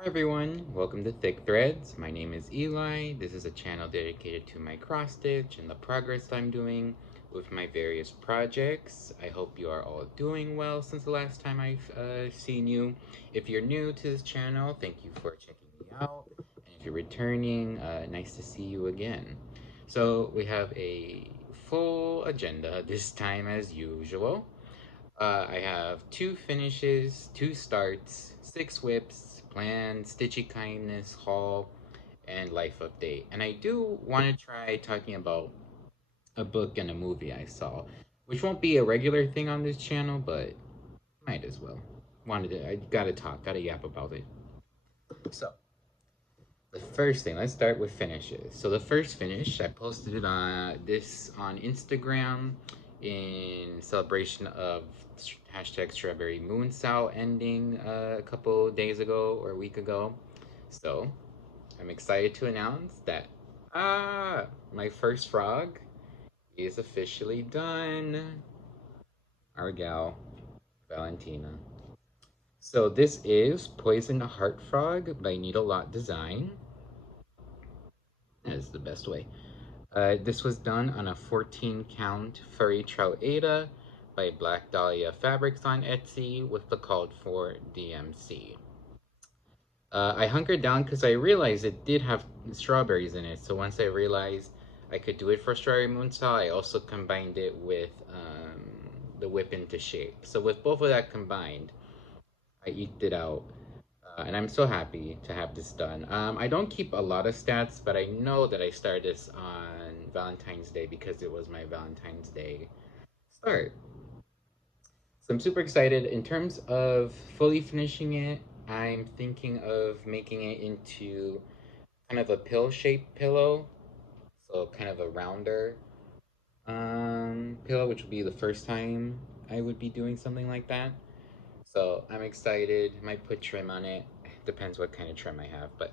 Hi everyone, welcome to Thick Threads. My name is Eli. This is a channel dedicated to my cross stitch and the progress I'm doing with my various projects. I hope you are all doing well since the last time I've seen you. If you're new to this channel, thank you for checking me out. And if you're returning, nice to see you again. So we have a full agenda this time as usual. I have 2 finishes, 2 starts, 6 whips, planned, stitchy kindness, haul, and life update. And I do want to try talking about a book and a movie I saw, which won't be a regular thing on this channel, but might as well. I gotta talk, gotta yap about it. So, the first thing, let's start with finishes. So the first finish, I posted it on Instagram in celebration of hashtag Strawberry Moon Sow ending a couple days ago or a week ago. So I'm excited to announce that my first frog is officially done. Our gal, Valentina. So this is Poison Heart Frog by NeedleLot Design. That is the best way. This was done on a 14 count furry trout Ada by Black Dahlia Fabrics on Etsy with the called for DMC. I hunkered down because I realized it did have strawberries in it. So once I realized I could do it for Strawberry Moonsaw, I also combined it with the whip into shape. So with both of that combined, I eked it out. And I'm so happy to have this done. I don't keep a lot of stats, but I know that I started this on Valentine's Day because it was my Valentine's Day start. So I'm super excited. In terms of fully finishing it, I'm thinking of making it into kind of a pill-shaped pillow. So kind of a rounder pillow, which would be the first time I would be doing something like that. So I'm excited. Might put trim on it. Depends what kind of trim I have, but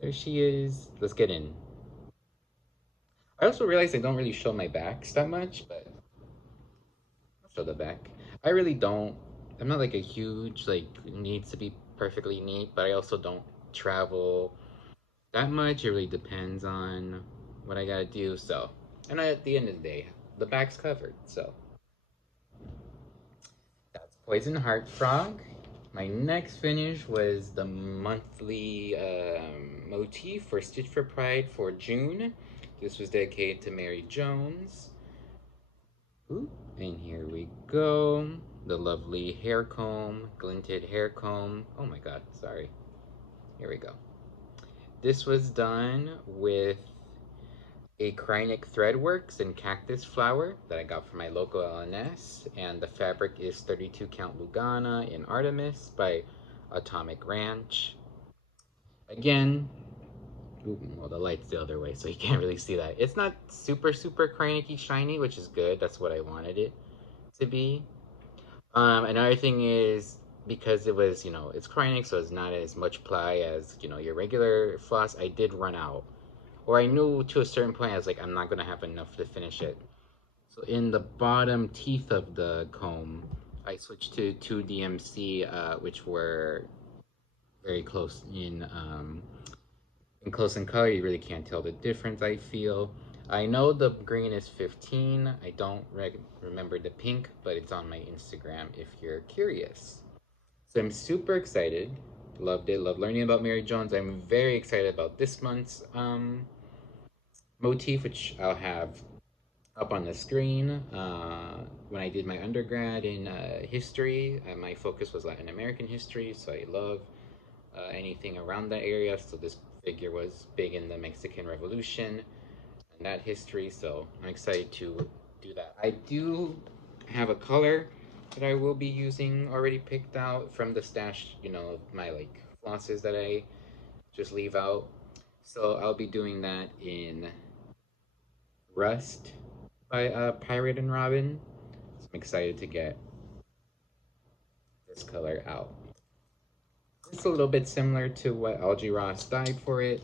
there she is. Let's get in. I also realized I don't really show my backs that much, but I'll show the back. I really don't. I'm not like a huge, like, needs to be perfectly neat, but I also don't travel that much. It really depends on what I gotta do, so. And at the end of the day, the back's covered, so. That's Poison Heart Frog. My next finish was the monthly motif for Stitch for Pride for June. This was dedicated to Mary Jones. Ooh, and here we go. The lovely hair comb, glinted hair comb. Oh my god, sorry. Here we go. This was done with a Krynic Threadworks and cactus flower that I got from my local LNS, and the fabric is 32 count Lugana in Artemis by Atomic Ranch. Again, well, the light's the other way, so you can't really see that. It's not super Krynic-y shiny, which is good. That's what I wanted it to be. Another thing is, because it was, it's Krynic, so it's not as much ply as, your regular floss, I did run out. Or I knew to a certain point, I was like, I'm not going to have enough to finish it. So in the bottom teeth of the comb, I switched to 2 DMC, which were very close in close in color. You really can't tell the difference, I feel. I know the green is 15. I don't remember the pink, but it's on my Instagram if you're curious. So I'm super excited. Loved it. Love learning about Mary Jones. I'm very excited about this month's motif, which I'll have up on the screen. When I did my undergrad in history, my focus was Latin American history, so I love anything around that area. So this figure was big in the Mexican Revolution and that history, so I'm excited to do that. I do have a color that I will be using already picked out from the stash, my like flosses that I just leave out. So I'll be doing that in Rust by Pirate and Robin. So I'm excited to get this color out. It's a little bit similar to what Algae Ross dyed for it.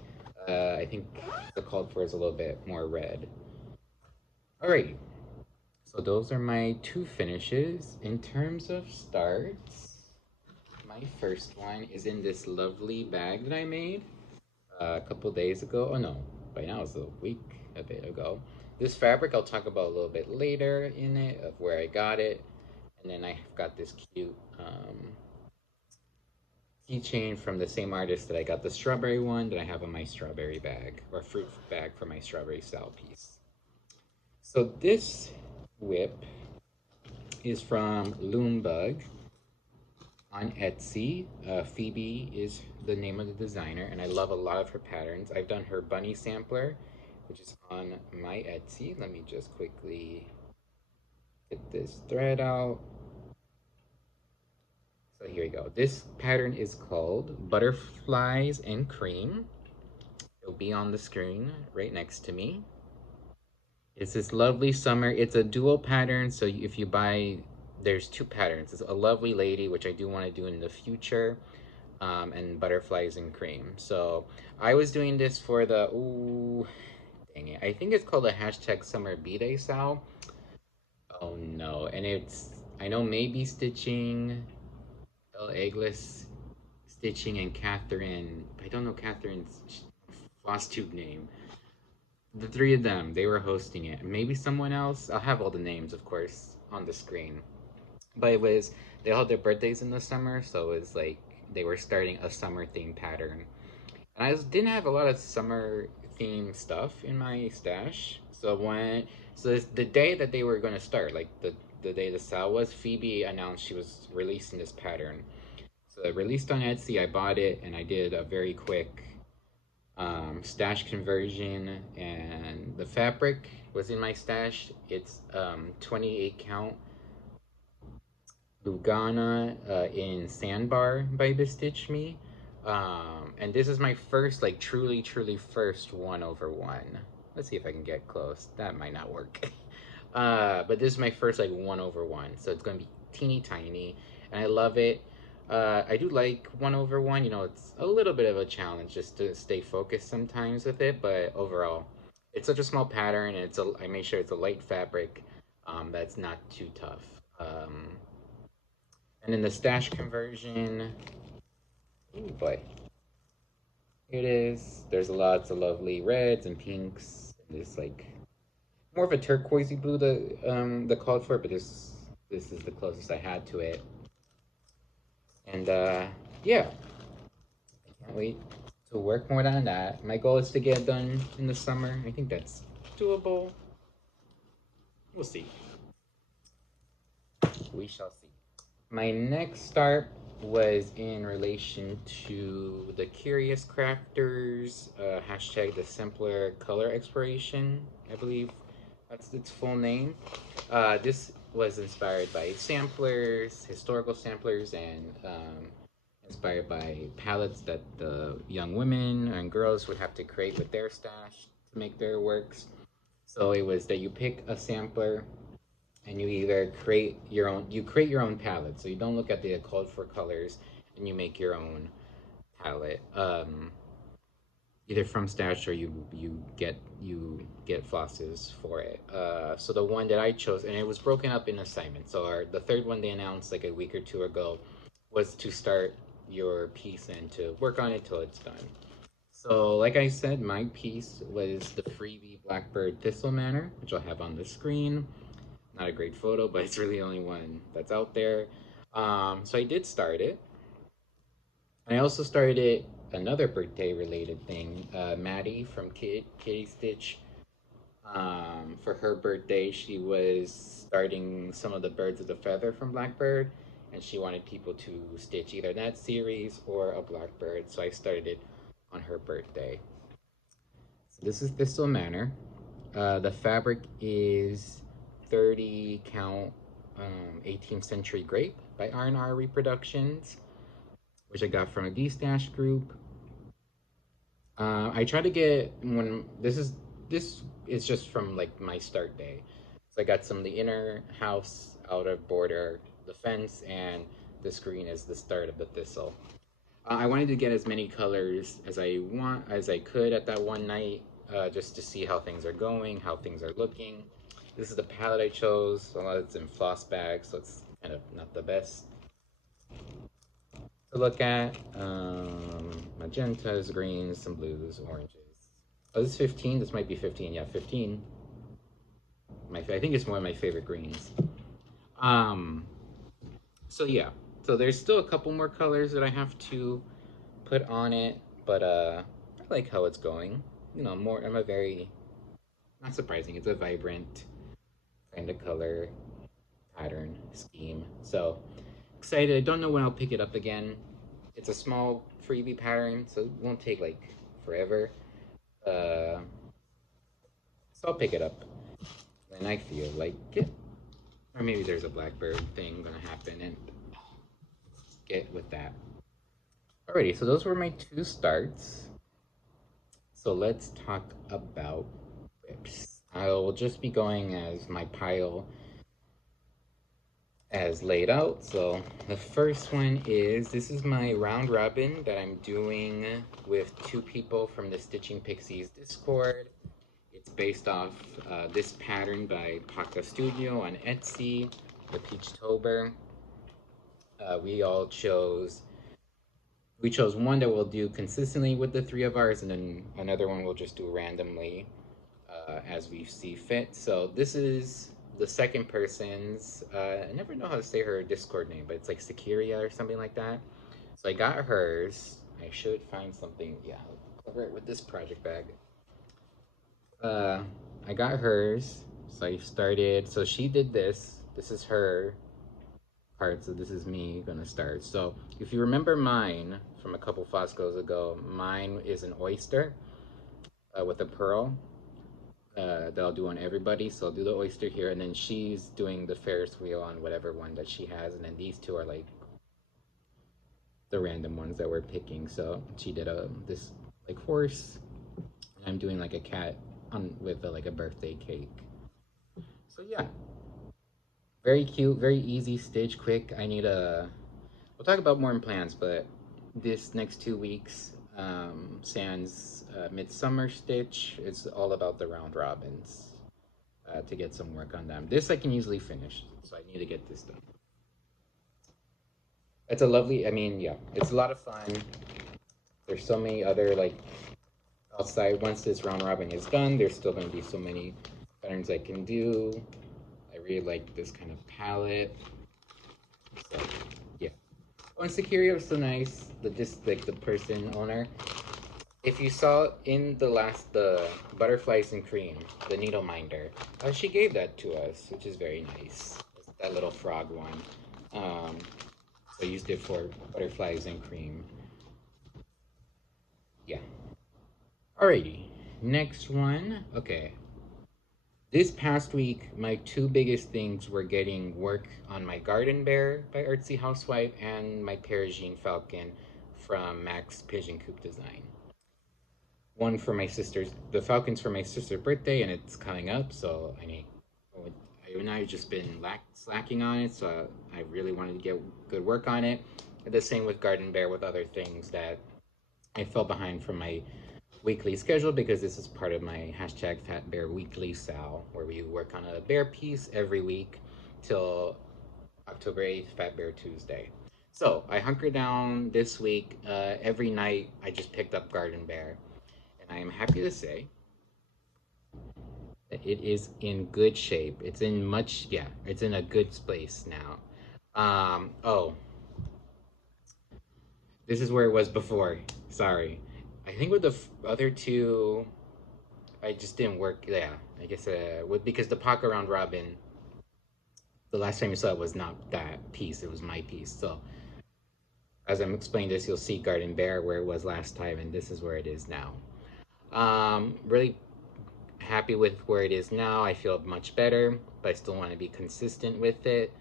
I think the called for is a little bit more red. Alrighty, so those are my 2 finishes. In terms of starts, My first one is in this lovely bag that I made a couple days ago. Oh no, by now it's a week, a bit ago. This fabric I'll talk about a little bit later in it, of where I got it. And then I've got this cute keychain from the same artist that I got the strawberry one that I have on my strawberry bag, or fruit bag for my strawberry style piece. So this whip is from LoomBug on Etsy. Phoebe is the name of the designer, and I love a lot of her patterns. I've done her bunny sampler, which is on my Etsy. Let me just quickly get this thread out. So here we go. This pattern is called Butterflies and Cream. It'll be on the screen right next to me. It's this lovely summer. It's a dual pattern, so if you buy, there's two patterns. It's a lovely lady, which I do want to do in the future, and butterflies and cream. So I was doing this for the, ooh, dang it. I think it's called a hashtag summer B-Day Sal. Oh no, and it's, I know maybe stitching, Eggless stitching, and Catherine, I don't know Catherine's Flosstube name. The three of them, they were hosting it. Maybe someone else. I'll have all the names, of course, on the screen. But it was, they all had their birthdays in the summer, so it was like they were starting a summer theme pattern. And I didn't have a lot of summer theme stuff in my stash. So the day that they were going to start, like the day the sale was, Phoebe announced she was releasing this pattern. So it released on Etsy, I bought it, and I did a very quick stash conversion, and the fabric was in my stash. It's 28 count Lugana in Sandbar by Bestitch Me. And this is my first, like, truly first 1/1. Let's see if I can get close. That might not work. But this is my first, like, 1/1, so it's gonna be teeny tiny, and I love it. I do like 1/1, you know, it's a little bit of a challenge just to stay focused sometimes with it, but overall, it's such a small pattern, and I made sure it's a light fabric that's not too tough. And in the stash conversion, oh boy, here it is. There's lots of lovely reds and pinks, and this like more of a turquoisey blue that called for it, but this is the closest I had to it. And yeah, I can't wait to work more on that. My goal is to get done in the summer. I think that's doable. We'll see. We shall see. My next start was in relation to the Curious Crafters hashtag the simpler color exploration. I believe that's its full name. This was inspired by samplers, historical samplers, and inspired by palettes that the young women and girls would have to create with their stash to make their works. So it was that you pick a sampler and you either create your own palette. So you don't look at the called for colors, and you make your own palette. Either from stash, or you get flosses for it. So the one that I chose, and it was broken up in assignments. So the third one they announced like a week or two ago was to start your piece and to work on it till it's done. So like I said, my piece was the freebie BlackBird Thistle Manor, which I'll have on the screen. Not a great photo, but it's really the only one that's out there. So I did start it. I also started another birthday related thing. Maddie from Kitty Stitch, for her birthday, she was starting some of the birds of the feather from BlackBird, and she wanted people to stitch either that series or a BlackBird, so I started it on her birthday. So this is Thistle Manor. The fabric is 30 count 18th Century Grape by R&R Reproductions, which I got from a D-Stash group. I try to get, this is just from like my start day. So I got some of the inner house, outer border, the fence, and the screen is the start of the thistle. I wanted to get as many colors as I could at that one night, just to see how things are going, how things are looking. This is the palette I chose. A lot of it's in floss bags, so it's kind of not the best. to look at. Magentas, greens, some blues, oranges. Oh, this is 15. This might be 15. Yeah, 15. I think it's one of my favorite greens. So yeah, so there's still a couple more colors that I have to put on it, but I like how it's going. You know, more. I'm a very, not surprising. It's a vibrant kind of color pattern scheme. So excited. I don't know when I'll pick it up again. It's a small freebie pattern, so it won't take like forever. So I'll pick it up when I feel like it. Or maybe there's a BlackBird thing gonna happen and get with that. Alrighty, so those were my two starts. So let's talk about whips. I will just be going as my pile as laid out. So the first one is, this is my round robin that I'm doing with two people from the Stitching Pixies Discord. It's based off this pattern by Paca Studio on Etsy, the Peachtober. We chose one that we'll do consistently with the three of ours, and then another one we'll just do randomly as we see fit. So this is the second person's, I never know how to say her Discord name, but it's like Sakiria or something like that. So I got hers. I should find something. Yeah, I'll cover it with this project bag. I got hers. So I started. So she did this. This is her part. So this is me gonna start. So if you remember mine from a couple Foscos ago, mine is an oyster with a pearl. That I'll do on everybody. So I'll do the oyster here, and then she's doing the Ferris wheel on whatever one that she has, and then these two are like the random ones that we're picking. So she did this like horse, and I'm doing like a cat on with like a birthday cake. So yeah, very cute, very easy stitch, quick. We'll talk about more in plans, but this next 2 weeks, sans midsummer stitch, it's all about the round robins to get some work on them. This I can easily finish, so I need to get this done. It's a lovely, I mean, yeah, it's a lot of fun. There's so many other like outside, once this round robin is done, there's still going to be so many patterns I can do. I really like this kind of palette. So yeah. Oh, and Sakiria was so nice. The person owner. If you saw in the butterflies and cream, the needle minder, she gave that to us, which is very nice. That little frog one. So I used it for butterflies and cream. Yeah. Alrighty, next one. Okay. This past week, my two biggest things were getting work on my Garden Bear by Artsy Housewife and my Peregrine Falcon from Max PigeonCoopDesigns. One for my sister's, the Falcon's for my sister's birthday, and it's coming up, so I've just been slacking on it, so I really wanted to get good work on it. And the same with Garden Bear, with other things that I fell behind from my weekly schedule, because this is part of my hashtag Fat Bear Weekly Sal, where we work on a bear piece every week till October 8th, Fat Bear Tuesday. So I hunkered down this week. Every night I just picked up Garden Bear, and I am happy to say that it is in good shape. It's in a good place now. Oh, this is where it was before. Sorry. I think with the other two, I just didn't work. Yeah, I guess because the Paca round robin, the last time you saw it was not that piece. It was my piece. So as I'm explaining this, you'll see Garden Bear where it was last time, and this is where it is now. Really happy with where it is now. I feel much better, but I still want to be consistent with it.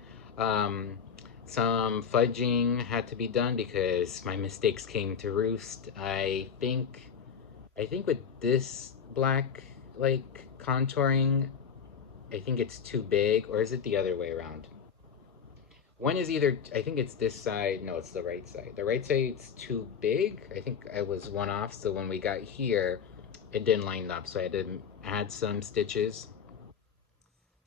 Some fudging had to be done because my mistakes came to roost. I think with this black like contouring, I think it's too big, or is it the other way around? One is either, I think it's this side, no, it's the right side. The right side's too big. I think I was one off, so when we got here, it didn't line up, so I had to add some stitches.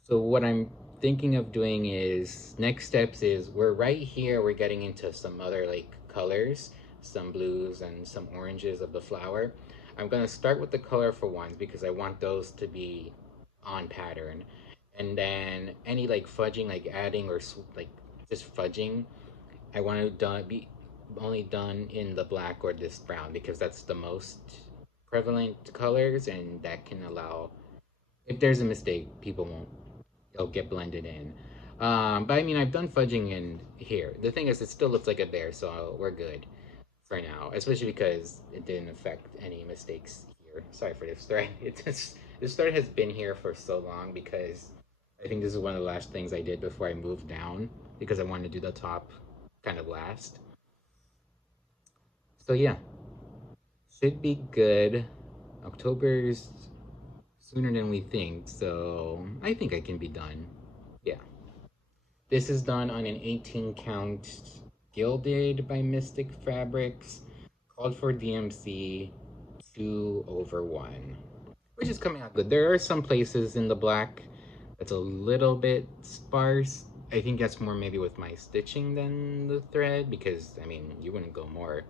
So what I'm thinking of doing is, next steps is, we're right here, we're getting into some other like colors, some blues and some oranges of the flower. I'm gonna start with the colorful ones because I want those to be on pattern. And then any like fudging, like adding or like just fudging, I want to be only done in the black or this brown because that's the most prevalent colors, and that can allow, if there's a mistake, people won't, it'll get blended in. But I mean, I've done fudging in here. The thing is, it still looks like a bear, so we're good for now, especially because it didn't affect any mistakes here. Sorry for this thread. This thread has been here for so long because I think this is one of the last things I did before I moved down because I wanted to do the top kind of last. So yeah, should be good. October's sooner than we think, so I think I can be done. Yeah. This is done on an 18 count gilded by Mystic Fabrics, called for DMC 2/1, which is coming out good. There are some places in the black that's a little bit sparse. I think that's more maybe with my stitching than the thread, because I mean, you wouldn't go more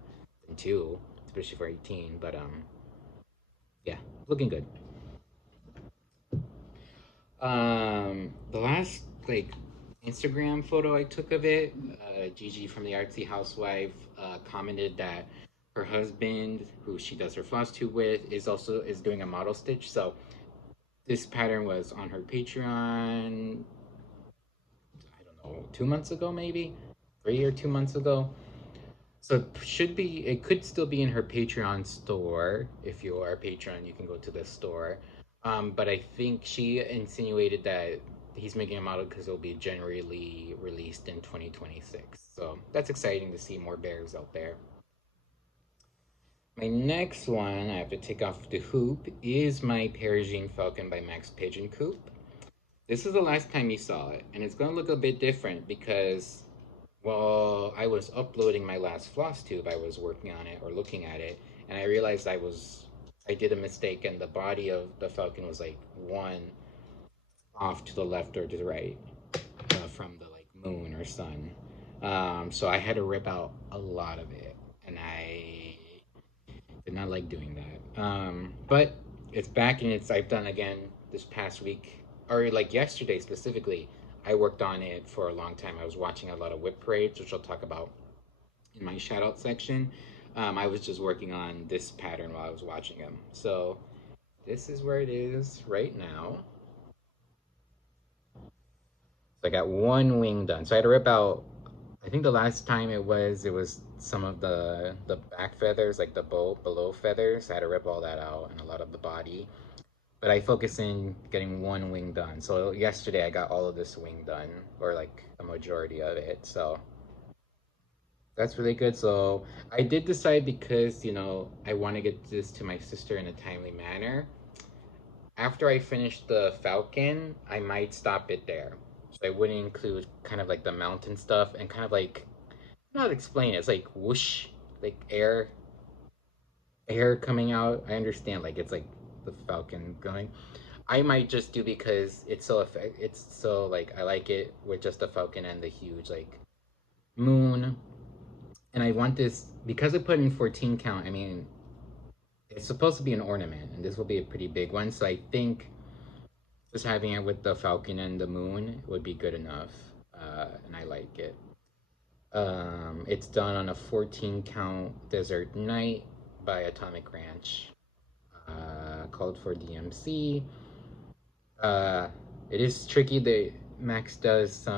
than 2, especially for 18, but yeah, looking good. The last like Instagram photo I took of it, Gigi from the Artsy Housewife commented that her husband, who she does her Flosstube with, is doing a model stitch. So this pattern was on her Patreon, I don't know, 2 months ago, maybe 3 or 2 months ago. So it could still be in her Patreon store. If you are a patron, you can go to the store. But I think she insinuated that he's making a model because it'll be generally released in 2026. So that's exciting to see more bears out there. My next one, I have to take off the hoop, is my Peregrine Falcon by Max PigeonCoop. This is the last time you saw it, and it's going to look a bit different because while I was uploading my last Flosstube, I was working on it or looking at it, and I realized I did a mistake, and the body of the Falcon was like one off to the left or to the right from the like moon or sun. So I had to rip out a lot of it, and I did not like doing that. But it's back, and I've done again this past week, or like yesterday specifically. I worked on it for a long time. I was watching a lot of whip parades, which I'll talk about in my shout out section. I was just working on this pattern while I was watching them. So this is where it is right now. So I got one wing done. So I had to rip out, I think the last time it was some of the back feathers, like the below feathers. I had to rip all that out and a lot of the body. But I focus in getting one wing done. So yesterday I got all of this wing done, or like a majority of it. So that's really good. So I did decide, because, you know, I want to get this to my sister in a timely manner. After I finish the Falcon, I might stop it there. So I wouldn't include kind of like the mountain stuff and kind of like, not explain it. It's like whoosh, like air coming out. I understand, like it's like the Falcon going. I might just do, because it's so like I like it with just the Falcon and the huge like moon. And I want this, because I put in 14 count, I mean, it's supposed to be an ornament, and this will be a pretty big one. So I think just having it with the Falcon and the moon would be good enough. And I like it. It's done on a 14 count Desert Night by Atomic Ranch, called for DMC. It is tricky. Max does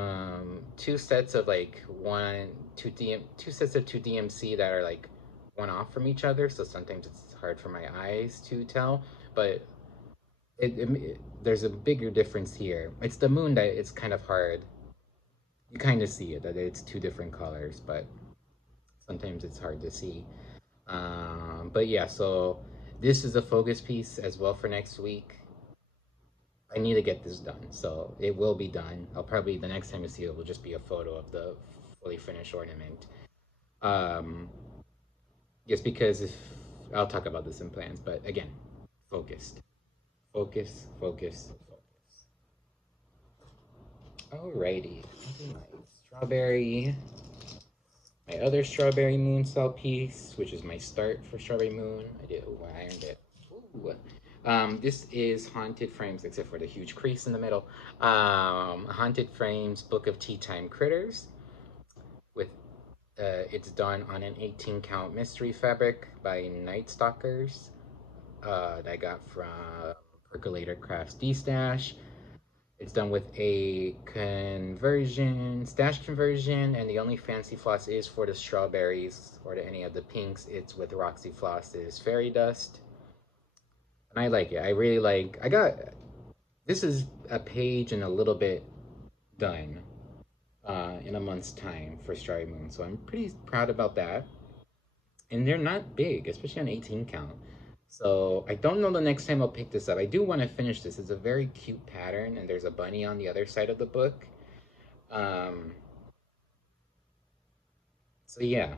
2 sets of like two sets of 2 DMC that are like one off from each other. So sometimes it's hard for my eyes to tell, but there's a bigger difference here. It's the moon that it's kind of hard. You kind of see it, that it's 2 different colors, but sometimes it's hard to see. But yeah, so this is a focus piece as well for next week. I need to get this done, so it will be done. The next time you see it will just be a photo of the fully finished ornament. Just because I'll talk about this in plans, but again, focused. Focus, focus, focus. Alrighty, strawberry my other Strawberry Moon cell piece, which is my start for Strawberry Moon. I ironed it. Ooh. This is Haunted Frames, except for the huge crease in the middle. Haunted Frames Book of Tea Time Critters. With it's done on an 18 count mystery fabric by Night Stalkers. That I got from Percolator Crafts D-Stash. It's done with a stash conversion, and the only fancy floss is for the strawberries or any of the pinks. It's with Roxy Floss's Fairy Dust. And I like it. I really like, this is a page and a little bit done in a month's time for Strawberry Moon. So I'm pretty proud about that. And they're not big, especially on 18 count. So I don't know the next time I'll pick this up. I do want to finish this. It's a very cute pattern, and there's a bunny on the other side of the book. So yeah,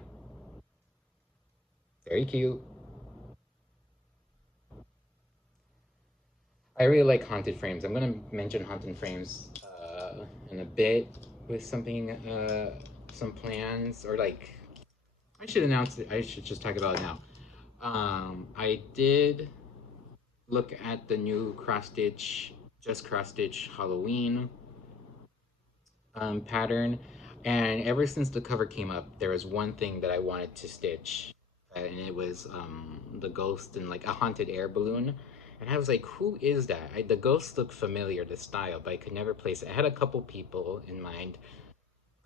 very cute. I really like Haunted Frames. I'm gonna mention Haunted Frames in a bit with something, some plans, or like, I should announce it. I should just talk about it now. I did look at the new Just Cross Stitch Halloween pattern, and ever since the cover came up, there was one thing that I wanted to stitch, and it was the ghost in like a haunted air balloon. And I was like, who is that? The ghost looked familiar, the style, but I could never place it. I had a couple people in mind,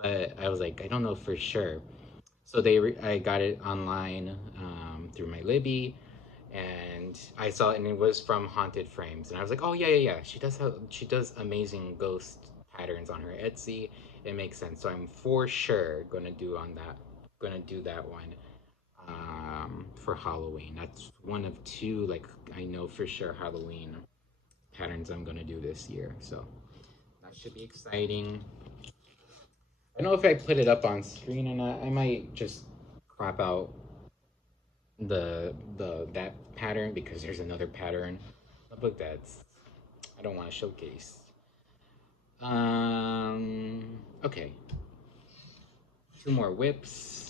but I was like, I don't know for sure. So I got it online through my Libby, and I saw it, and it was from Haunted Frames, and I was like, oh yeah. She does amazing ghost patterns on her Etsy. It makes sense. So I'm for sure gonna do that one for Halloween. That's one of two, like, I know for sure Halloween patterns I'm gonna do this year. So that should be exciting. I don't know if I put it up on screen or not. I might just crop out that pattern because there's another pattern, a book that's I don't want to showcase. Okay. Two more whips.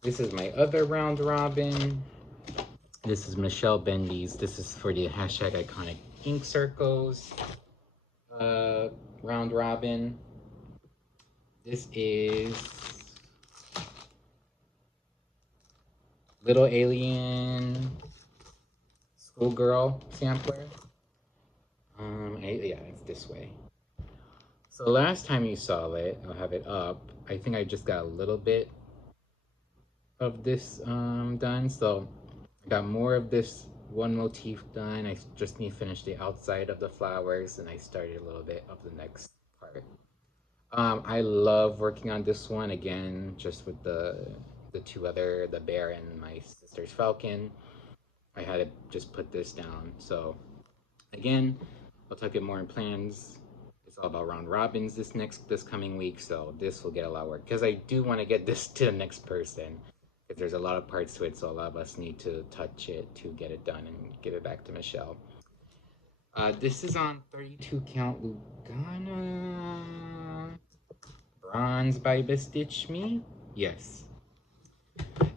This is my other round robin. This is Michelle Bendy's. This is for the hashtag iconic ink circles round robin. This is Little Alien Schoolgirl sampler. Yeah, it's this way. So last time you saw it, I'll have it up. I think I just got a little bit of this done. So I got more of this one motif done. I just need to finish the outside of the flowers, and I started a little bit of the next part. I love working on this one again, just with the the bear and my sister's Falcon. I had to just put this down. So again, I'll talk it more in plans. It's all about round robins this coming week, so this will get a lot of work because I do want to get this to the next person. Because there's a lot of parts to it, so a lot of us need to touch it to get it done and give it back to Michelle. This is on 32 count Lugana Bronze by Bestitch Me. Yes.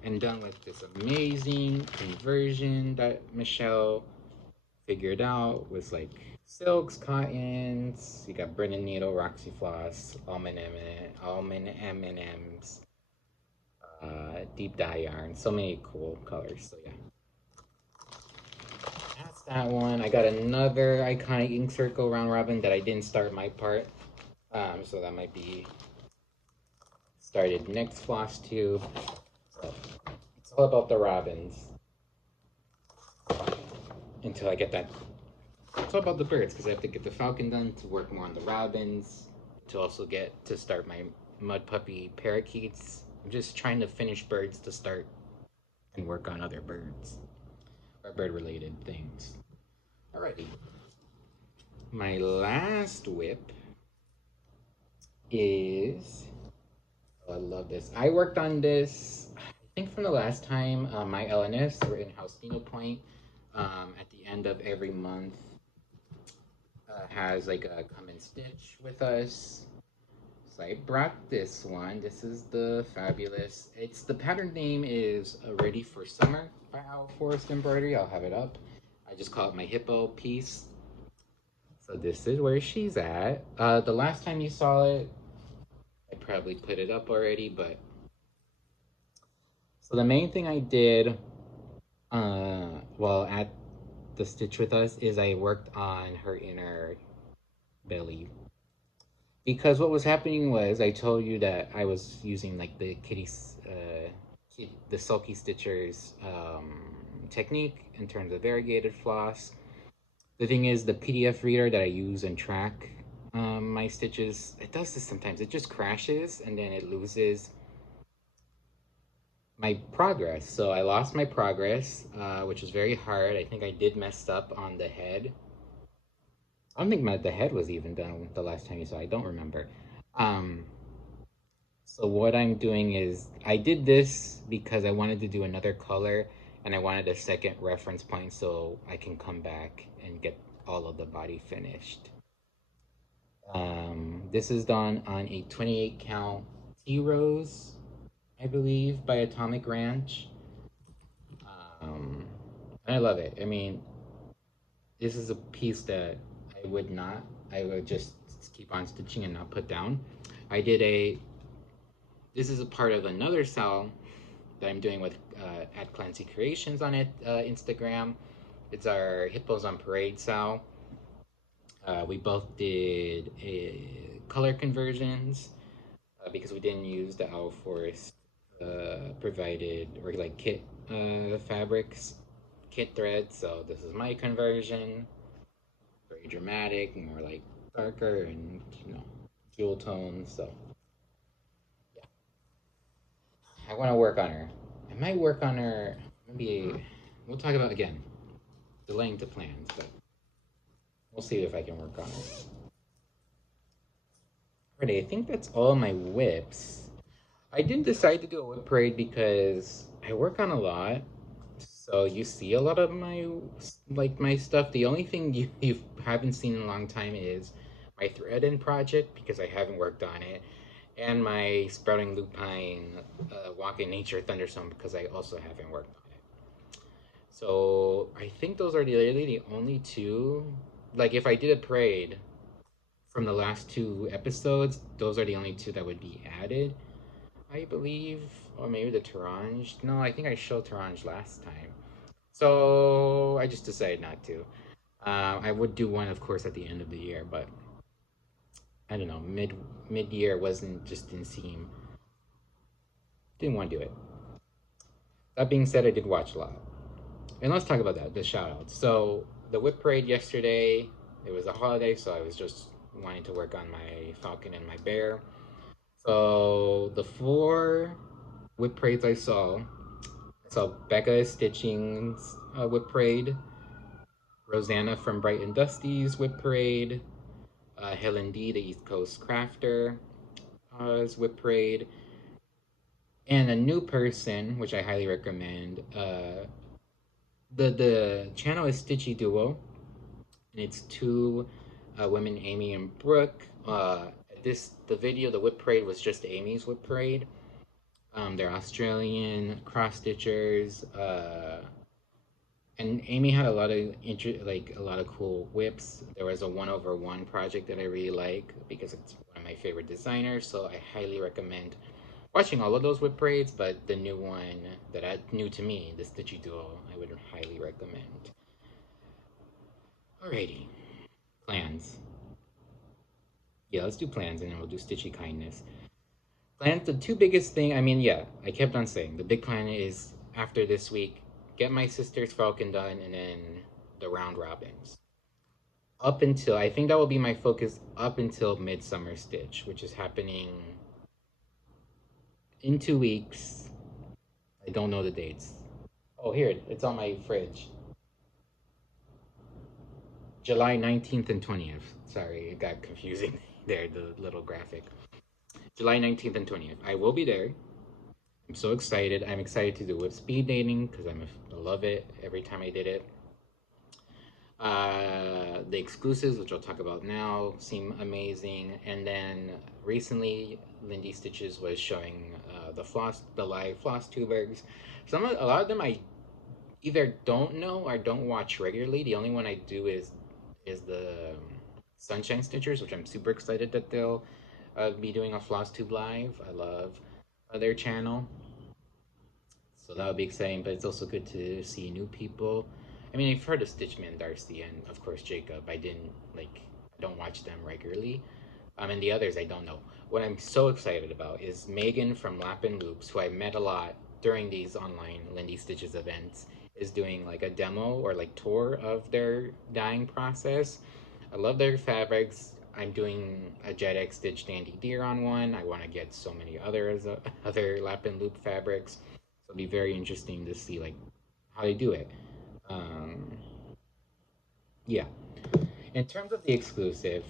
And done with this amazing conversion that Michelle figured out was like silks, cottons. You got Brennan Needle, Roxy Floss, almond M&Ms, deep dye yarn. So many cool colors. So yeah. That's that one. I got another iconic ink circle round robin that I didn't start my part. So that might be started next Flosstube. So it's all about the robins. Until I get that. It's all about the birds because I have to get the Falcon done to work more on the robins. To also get to start my mud puppy parakeets. I'm just trying to finish birds to start and work on other birds or bird related things. Alrighty. My last whip is, oh, I love this. I worked on this, I think from the last time my LNS or in-house needlepoint at the end of every month has like a come and stitch with us. So I brought this one. This is the fabulous. It's the pattern name is Ready for Summer by Forrest Embroidery. I'll have it up. I just call it my hippo piece. So this is where she's at. The last time you saw it, I probably put it up already, but so the main thing I did, well, at the Stitch With Us is I worked on her inner belly. Because what was happening was I told you that I was using like the the Sulky Stitchers technique in terms of variegated floss. The thing is, the PDF reader that I use and track my stitches, it does this sometimes. It just crashes and then it loses my progress. So I lost my progress, which was very hard. I think I did mess up on the head. I don't think the head was even done the last time you saw it. I don't remember. So what I'm doing is I did this because I wanted to do another color and I wanted a second reference point so I can come back and get all of the body finished. This is done on a 28 count T-Rose, I believe, by Atomic Ranch. And I love it. I mean, this is a piece that I would just keep on stitching and not put down. This is a part of another cell that I'm doing with at Clancy Creations on Instagram. It's our Hippos on Parade cell. We both did color conversions because we didn't use the Owl Forest provided or like kit fabrics, kit threads. So this is my conversion. Very dramatic, more like darker and jewel tones. So yeah, I want to work on her. I might work on her. Maybe we'll talk about again delaying to plans, but we'll see if I can work on it. Alrighty, I think that's all my whips. I didn't decide to do a whip parade because I work on a lot. So you see a lot of my stuff. The only thing you haven't seen in a long time is my thread end project because I haven't worked on it, and my sprouting lupine walk in nature thunderstorm because I also haven't worked on it. So I think those are really the only two. Like if I did a parade from the last two episodes, those are the only two that would be added, I believe. Or maybe the Tarange. No, I think I showed Tarange last time. So I just decided not to. I would do one, of course, at the end of the year, but I don't know. Mid year didn't seem. Didn't want to do it. That being said, I did watch a lot, and let's talk about that. The shout outs. So the whip parade yesterday. It was a holiday, so I was just wanting to work on my Falcon and my bear. So the 4 whip parades I saw Becca Stitching's whip parade, Rosanna from Bright and Dusty's whip parade, Helen D, the East Coast Crafter, whip parade, and a new person, which I highly recommend. The channel is Stitchy Duo, and it's 2 women, Amy and Brooke. The whip parade was just Amy's whip parade. They're Australian cross stitchers, and Amy had a lot of cool whips. There was a 1/1 project that I really like because it's one of my favorite designers. So I highly recommend watching all of those whip parades. But the new one new to me, the Stitchy Duo, I would highly recommend. Alrighty, plans. Yeah, let's do plans, and then we'll do Stitchy Kindness. Plans, the 2 biggest thing, I kept on saying, the big plan is, after this week, get my sister's Falcon done, and then the round robins. I think that will be my focus up until Midsummer Stitch, which is happening in 2 weeks. I don't know the dates. Oh, here, it's on my fridge. July 19th and 20th. Sorry, it got confusing there, the little graphic. July 19th and 20th. I will be there. I'm so excited. I'm excited to do whip speed dating because I love it every time I did it. The exclusives, which I'll talk about now, seem amazing. And then recently, Lindy Stitches was showing the live Flosstubers. A lot of them I either don't know or don't watch regularly. The only one I do is the Sunshine Stitchers, which I'm super excited that they'll be doing a Flosstube live. I love their channel, so that'll be exciting. But it's also good to see new people. I mean, I've heard of Stitchman, Darcy, and of course Jacob. I don't watch them regularly. And the others I don't know. What I'm so excited about is Megan from Lap and Loops, who I met a lot during these online Lindy Stitches events, is doing like a demo or like tour of their dyeing process. I love their fabrics. I'm doing a Jet X Stitch Dandy Deer on one. I want to get so many others, other Lap and Loop fabrics. So it'll be very interesting to see like how they do it. Um, yeah. In terms of the exclusive,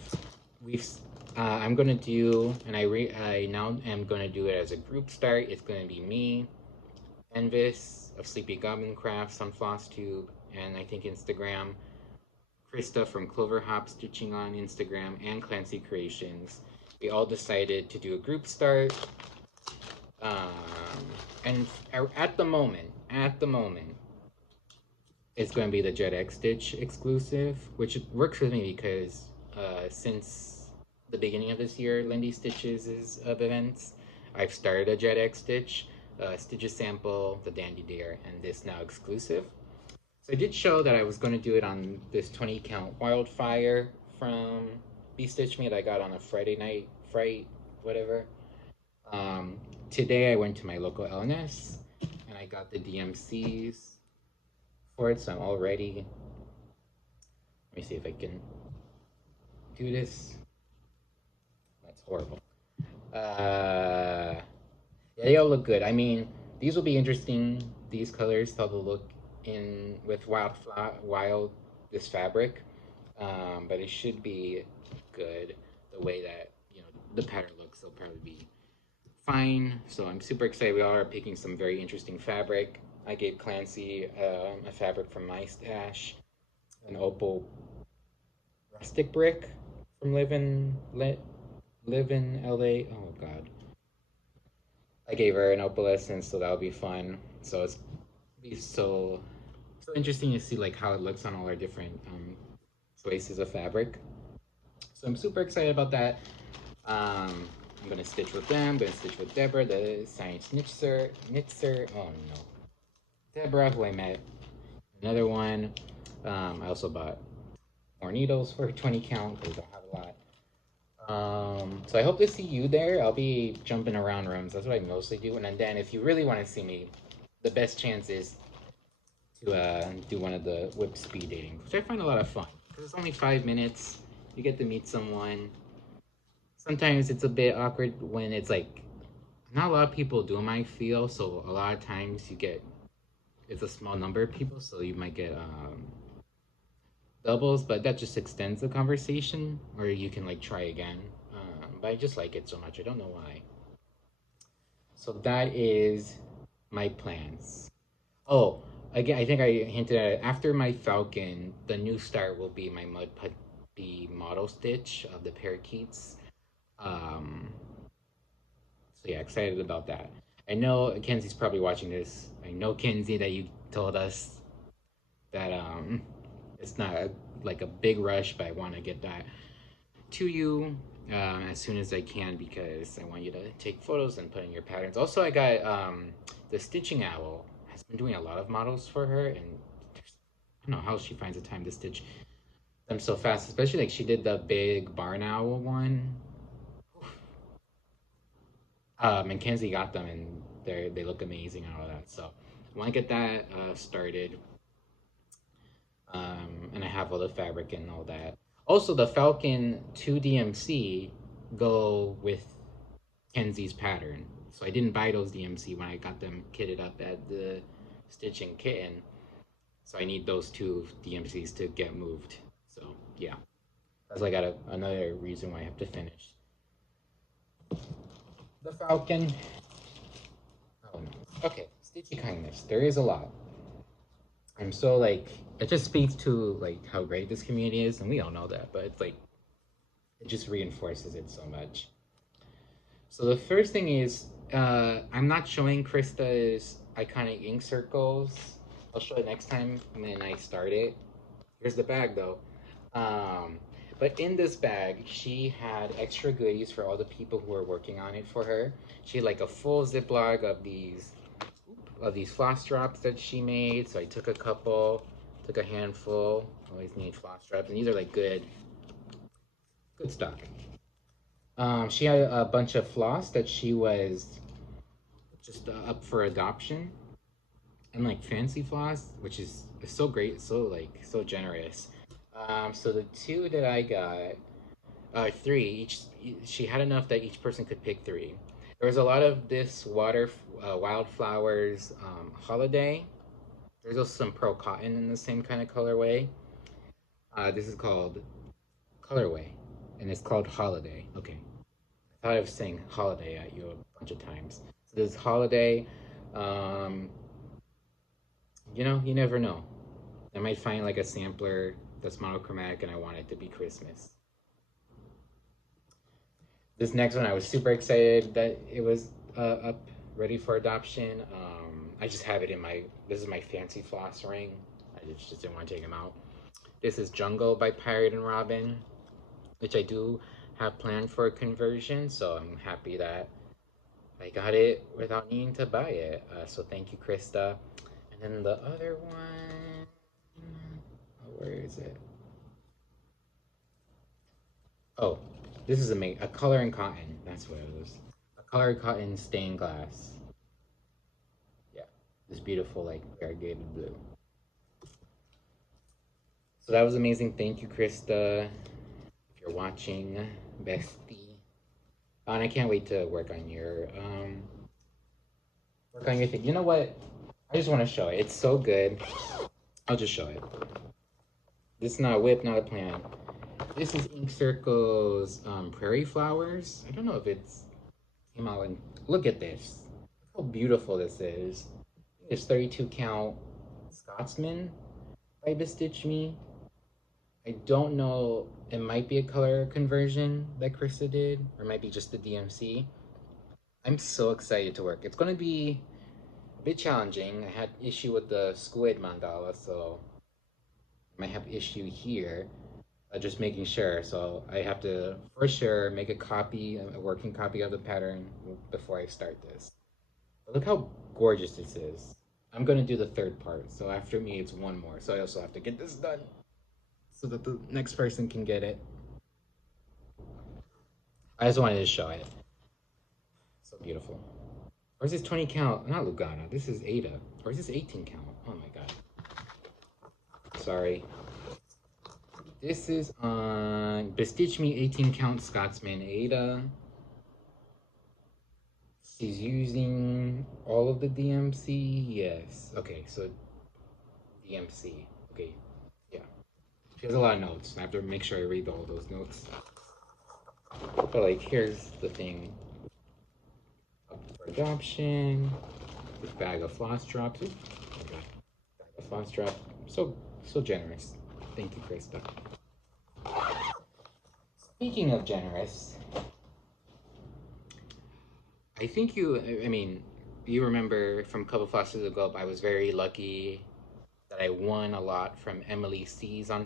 we've I'm gonna do, and I now am gonna do it as a group start. It's gonna be me, Envis of Sleepy Goblin Crafts on Flosstube, and I think Instagram, Krista from Clover Hop Stitching on Instagram, and Clancy Creations. We all decided to do a group start, um, and at the moment, it's going to be the Jet X Stitch exclusive, which works with me because since the beginning of this year, Lindy Stitches is of events, I've started a Jet X Stitch, Stitches sample, the Dandy Deer, and this now exclusive. So I did show that I was going to do it on this 20 count Wildfire from Be Stitch Me that I got on a Friday night fright, whatever. Um, Today I went to my local LNS and I got the DMCs for it, so I'm all ready. Let me see if I can do this. That's horrible. Yeah, they all look good. I mean, these will be interesting. These colors, how they'll look in with wild this fabric, but it should be good. The way that the pattern looks, will probably be fine. So I'm super excited. We all are picking some very interesting fabric. I gave Clancy a fabric from my stash, an opal rustic brick from Live in LA. Oh God. I gave her an opalescence, so that'll be fun. So it's be so interesting to see like how it looks on all our different choices of fabric. So I'm super excited about that. I'm gonna stitch with them. I'm gonna stitch with Deborah, the science knitser. Oh no, Deborah, who I met. Another one. I also bought more needles for 20 count because I don't have a lot. So I hope to see you there. I'll be jumping around rooms. That's what I mostly do. And then if you really want to see me, the best chance is to do one of the whip speed dating, which I find a lot of fun because it's only 5 minutes. You get to meet someone. Sometimes it's a bit awkward when it's like not a lot of people do them, I feel. So a lot of times it's a small number of people, so you might get doubles, but that just extends the conversation, or you can like try again. But I just like it so much. I don't know why. So that is my plans. Oh, again, I think I hinted at it. After my Falcon, the new start will be my Mud Putty model stitch of the parakeets. So yeah, excited about that. I know Kenzie's probably watching this. I know Kenzie that you told us that it's not like a big rush, but I want to get that to you as soon as I can because I want you to take photos and put in your patterns. Also, I got the Stitching Owl has been doing a lot of models for her, and I don't know how she finds the time to stitch them so fast. Especially like she did the big barn owl one. And Kenzie got them, and they look amazing and all that. So I want to get that started. And I have all the fabric and all that. Also, the Falcon 2 DMC go with Kenzie's pattern. So I didn't buy those DMC when I got them kitted up at the Stitching Kitten. So I need those 2 DMCs to get moved. So yeah, that's like another reason why I have to finish the Falcon. Oh no. Okay, Stitchy kindness. There is a lot. I'm so like, it just speaks to like how great this community is, and we all know that, but it's like, it just reinforces it so much. So the first thing is, I'm not showing Krista's iconic ink circles. I'll show it next time when I start it. Here's the bag though. Um, but in this bag, she had extra goodies for all the people who were working on it for her. She had like a full Ziploc of these floss drops that she made. So I took a couple, took a handful. Always need floss drops, and these are like good stock. She had a bunch of floss that she was just up for adoption, and like fancy floss, which is so great, so like so generous. So the two that I got, three each. She had enough that each person could pick three. There was a lot of this wildflowers holiday. There's also some pearl cotton in the same kind of colorway. This is called colorway, and it's called holiday. Okay, I thought I was saying holiday at you a bunch of times. So this holiday, um, you know, you never know. I might find like a sampler that's monochromatic, and I want it to be Christmas. This next one, I was super excited that it was up, ready for adoption. I just have it in my, this is my fancy floss ring. I just didn't want to take them out. This is Jungle by Pirate and Robin, which I do have planned for a conversion, so I'm happy that I got it without needing to buy it. So thank you, Krista. And then the other one, where is it? Oh, this is a color in cotton. That's what it was. A color cotton stained glass. Yeah, this beautiful like variegated blue. So that was amazing. Thank you, Krista. If you're watching, bestie. And I can't wait to work on your thing. You know what? I just want to show it. It's so good. I'll just show it. This is not a whip, not a plan. This is Ink Circle's Prairie Flowers. I don't know if it's came out and look at this. Look how beautiful this is. It's 32 count Scotsman by Bestitch Me. I don't know, it might be a color conversion that Krista did, or it might be just the DMC. I'm so excited to work. It's gonna be a bit challenging. I had issue with the squid mandala, so I might have issue here. Just making sure, so I have to for sure make a copy, a working copy of the pattern before I start this. But look how gorgeous this is. I'm gonna do the third part, so after me it's one more, so I also have to get this done so that the next person can get it. I just wanted to show it. So beautiful. Or is this 20 count? Not Lugana, this is Ada. Or is this 18 count? Oh my god. Sorry. This is on Bestitch Me 18 count Scotsman Ada. She's using all of the DMC. Yes. Okay, so DMC. Okay, yeah. She has a lot of notes. I have to make sure I read all those notes. But like, here's the thing. Up for adoption. This bag of floss drops. Oops. Oh god. Bag of floss drop. So generous. Thank you, Krista. Speaking of generous, I think I mean, you remember from a couple flosses ago, I was very lucky that I won a lot from Emily C's on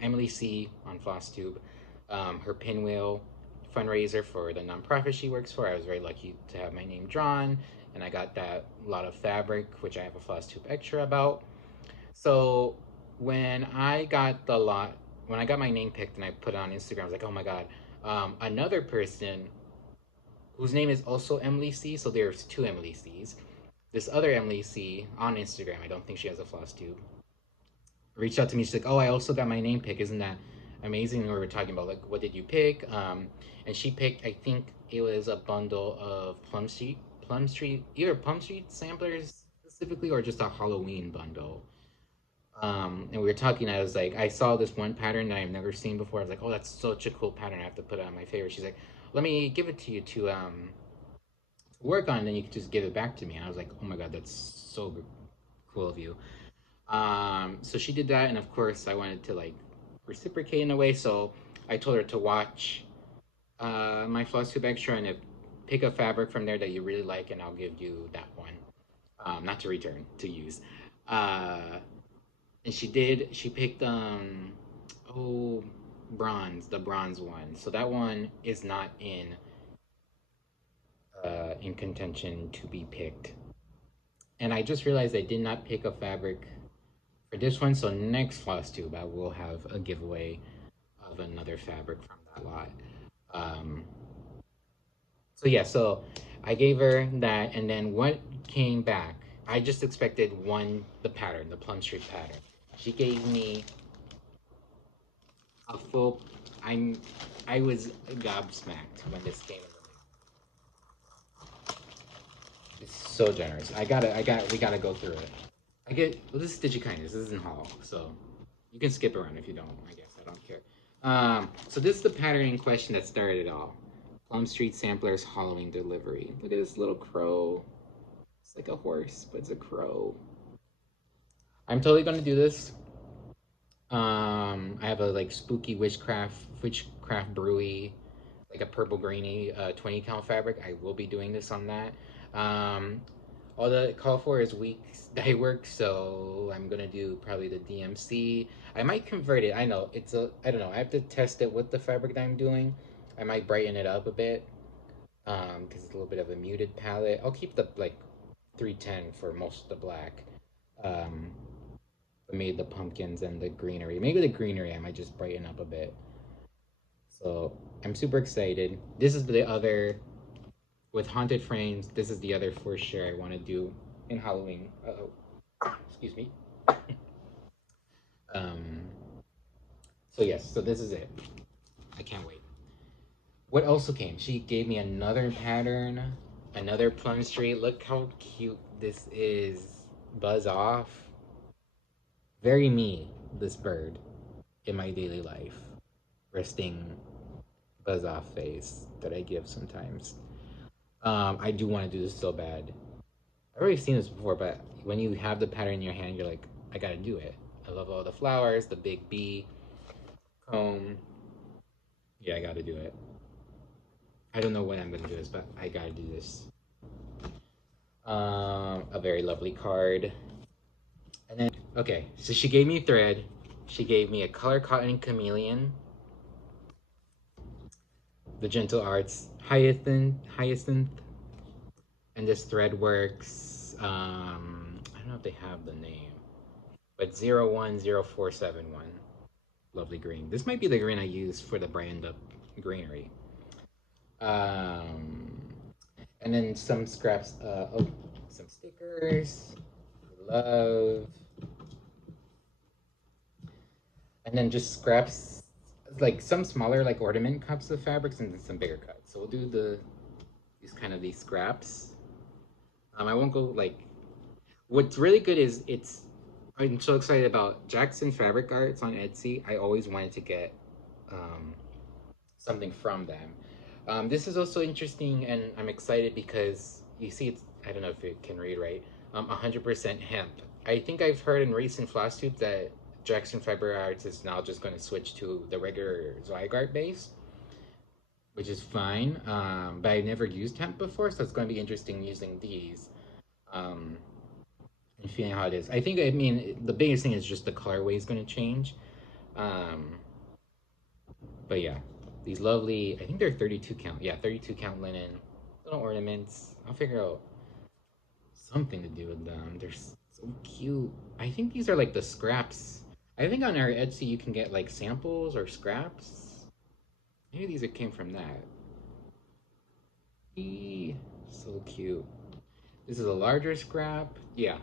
Emily C on Flosstube. Her pinwheel fundraiser for the nonprofit she works for. I was very lucky to have my name drawn, and I got that lot of fabric, which I have a Flosstube extra about. So when I got my name picked and I put it on Instagram, I was like, oh my god. Another person whose name is also Emily C, so there's two Emily C's. This other Emily C on Instagram, I don't think she has a Flosstube, reached out to me. She's like, oh, I also got my name picked. Isn't that amazing? And we were talking about like, what did you pick? And she picked, I think it was a bundle of Plum Street, either Plum Street samplers specifically, or just a Halloween bundle. And we were talking, I was like, I saw this one pattern that I've never seen before. I was like, oh, that's such a cool pattern. I have to put it on my favorite. She's like, let me give it to you to work on, and then you can just give it back to me. And I was like, oh my god, that's so good. Cool of you. So she did that, and of course I wanted to like reciprocate in a way. So I told her to watch my Flosstube extra and if, pick a fabric from there that you really like, and I'll give you that one. Not to return, to use. Uh, and she did. She picked oh, the bronze one. So that one is not in contention to be picked. And I just realized I did not pick a fabric for this one. So next Flosstube, I will have a giveaway of another fabric from that lot. Um, so yeah, so I gave her that, and then what came back? I just expected the pattern, the plum street pattern. She gave me a full. I'm, I was gobsmacked when this came in the mail. It's so generous. We gotta go through it. Well, this is DigiKindness. This isn't haul, so you can skip around if you don't. I guess I don't care. So this is the pattern in question that started it all. Plum Street Samplers Halloween Delivery. Look at this little crow. It's like a horse, but it's a crow. I'm totally gonna do this. I have a like spooky witchcraft brewy, like a purple greeny 20 count fabric. I will be doing this on that. All the call for is weak dye work, so I'm gonna do probably the DMC. I might convert it. I know I don't know. I have to test it with the fabric that I'm doing. I might brighten it up a bit, because it's a little bit of a muted palette. I'll keep the like 310 for most of the black. Um, I made the pumpkins and the greenery. Maybe the greenery I might just brighten up a bit. So I'm super excited. This is the other with haunted frames. This is the other for sure I want to do in Halloween. Excuse me. um. So yes. So this is it. I can't wait. What also came? She gave me another pattern, another plum street. Look how cute this is. Buzz off. Very me, this bird, in my daily life. Resting buzz off face that I give sometimes. I do want to do this so bad. I've already seen this before, but when you have the pattern in your hand, you're like, I gotta do it. I love all the flowers, the big bee comb. Yeah, I gotta do it. I don't know when I'm gonna do this, but I gotta do this. A very lovely card. And then, okay, so she gave me thread. She gave me a color cotton chameleon, the Gentle Arts hyacinth, and this thread works. I don't know if they have the name, but 010471. Lovely green. This might be the green I use for the brand up greenery. And then some scraps. Some stickers. Love. And then just scraps, like some smaller like ornament cups of fabrics and then some bigger cuts. So we'll do these scraps. I won't go like. What's really good is I'm so excited about Jackson Fabric Arts on Etsy. I always wanted to get something from them. This is also interesting, and I'm excited because you see I don't know if it can read right. 100% hemp. I think I've heard in recent Flosstube that Jackson Fabric Arts is now just going to switch to the regular Zygarde base, which is fine. But I never used hemp before, so it's going to be interesting using these. And feeling how it is. I mean, the biggest thing is just the colorway is going to change. But yeah, these lovely, I think they're 32 count. Yeah, 32 count linen. Little ornaments. I'll figure out something to do with them. They're so cute. I think these are like the scraps. I think on our Etsy you can get like samples or scraps. Maybe these came from that. So cute. This is a larger scrap. Yeah.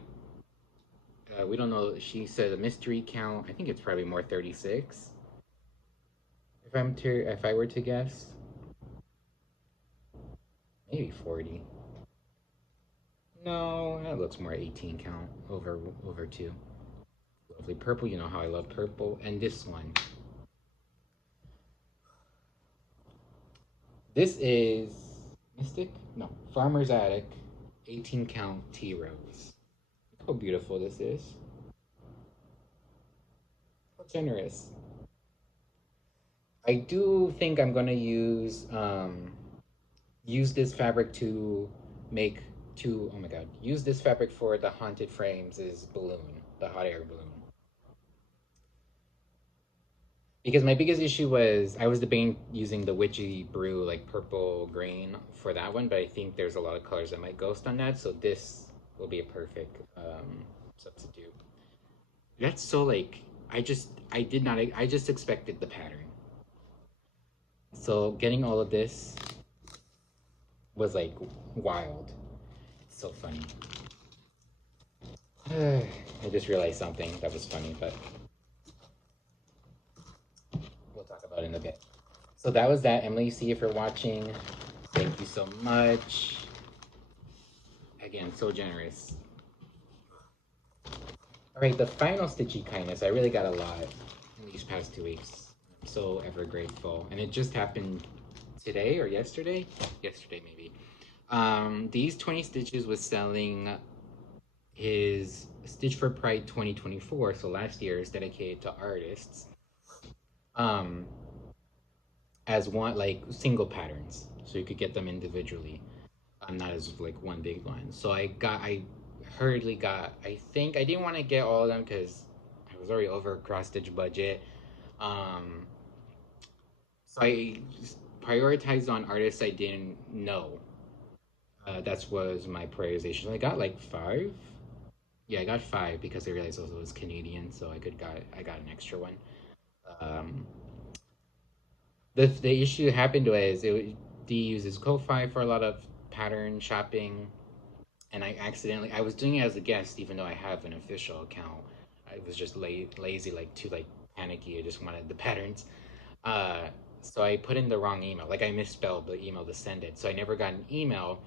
We don't know. She said a mystery count. I think it's probably more 36. If I were to guess, maybe 40. No, that looks more 18 count over 2. Lovely purple. You know how I love purple. And this one. This is Mystic? No, Farmer's Attic 18 count tea rose. How beautiful this is. How generous. I do think I'm gonna use this fabric to make oh my god, use this fabric for the haunted frames is balloon, the hot air balloon. Because my biggest issue was I was debating using the witchy brew like purple green for that one, but I think there's a lot of colors that might ghost on that, so this will be a perfect substitute. That's so like I just expected the pattern. So getting all of this was like wild. It's so funny. I just realized something that was funny, but we'll talk about it in a bit. So that was that. Emily, see if you're watching. Thank you so much. Again, so generous. All right, the final stitchy kindness. I really got a lot in these past 2 weeks. I'm so ever grateful. And it just happened today or yesterday? Yesterday, maybe. These 20 stitches was selling his Stitch for Pride 2024, so last year is dedicated to artists, as one like single patterns, so you could get them individually, not as like one big one. So I hurriedly got, I think I didn't want to get all of them because I was already over cross stitch budget. So I just prioritized on artists I didn't know. That was my prioritization. I got like 5. Yeah, I got 5 because I realized also it was Canadian, so I got an extra one. Um, the issue happened was D uses Ko-Fi for a lot of pattern shopping, and I was doing it as a guest even though I have an official account. I was just lazy, like too like panicky. I just wanted the patterns. Uh, so I put in the wrong email. Like I misspelled the email to send it, so I never got an email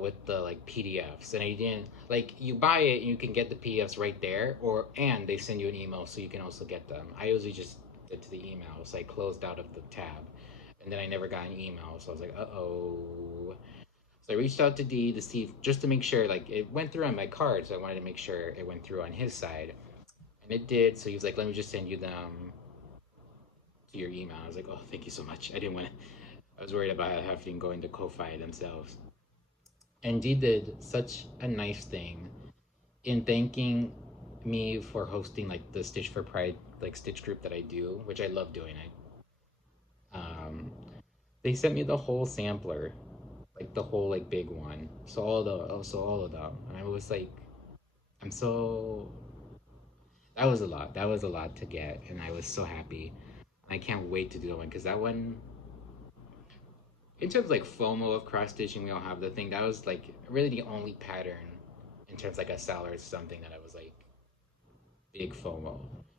with the like PDFs, and I didn't like you buy it and you can get the PDFs right there, and they send you an email so you can also get them. I usually just did to the email, so I closed out of the tab, and then I never got an email, so I was like, uh-oh. So I reached out to D to see just to make sure like it went through on my card, so I wanted to make sure it went through on his side, and it did. So he was like, let me just send you them to your email. I was like, oh, thank you so much. I didn't want to. I was worried about having to go into Ko-Fi themselves. And Dee did such a nice thing in thanking me for hosting like the Stitch for Pride like stitch group that I do, which I love doing. They sent me the whole sampler, like the whole like big one. So all of them, and I was like, I'm so that was a lot. That was a lot to get, and I was so happy. I can't wait to do that one because that one, in terms of like FOMO of cross stitching, we all have the thing. That was like really the only pattern in terms of, like a seller or something that I was like big FOMO.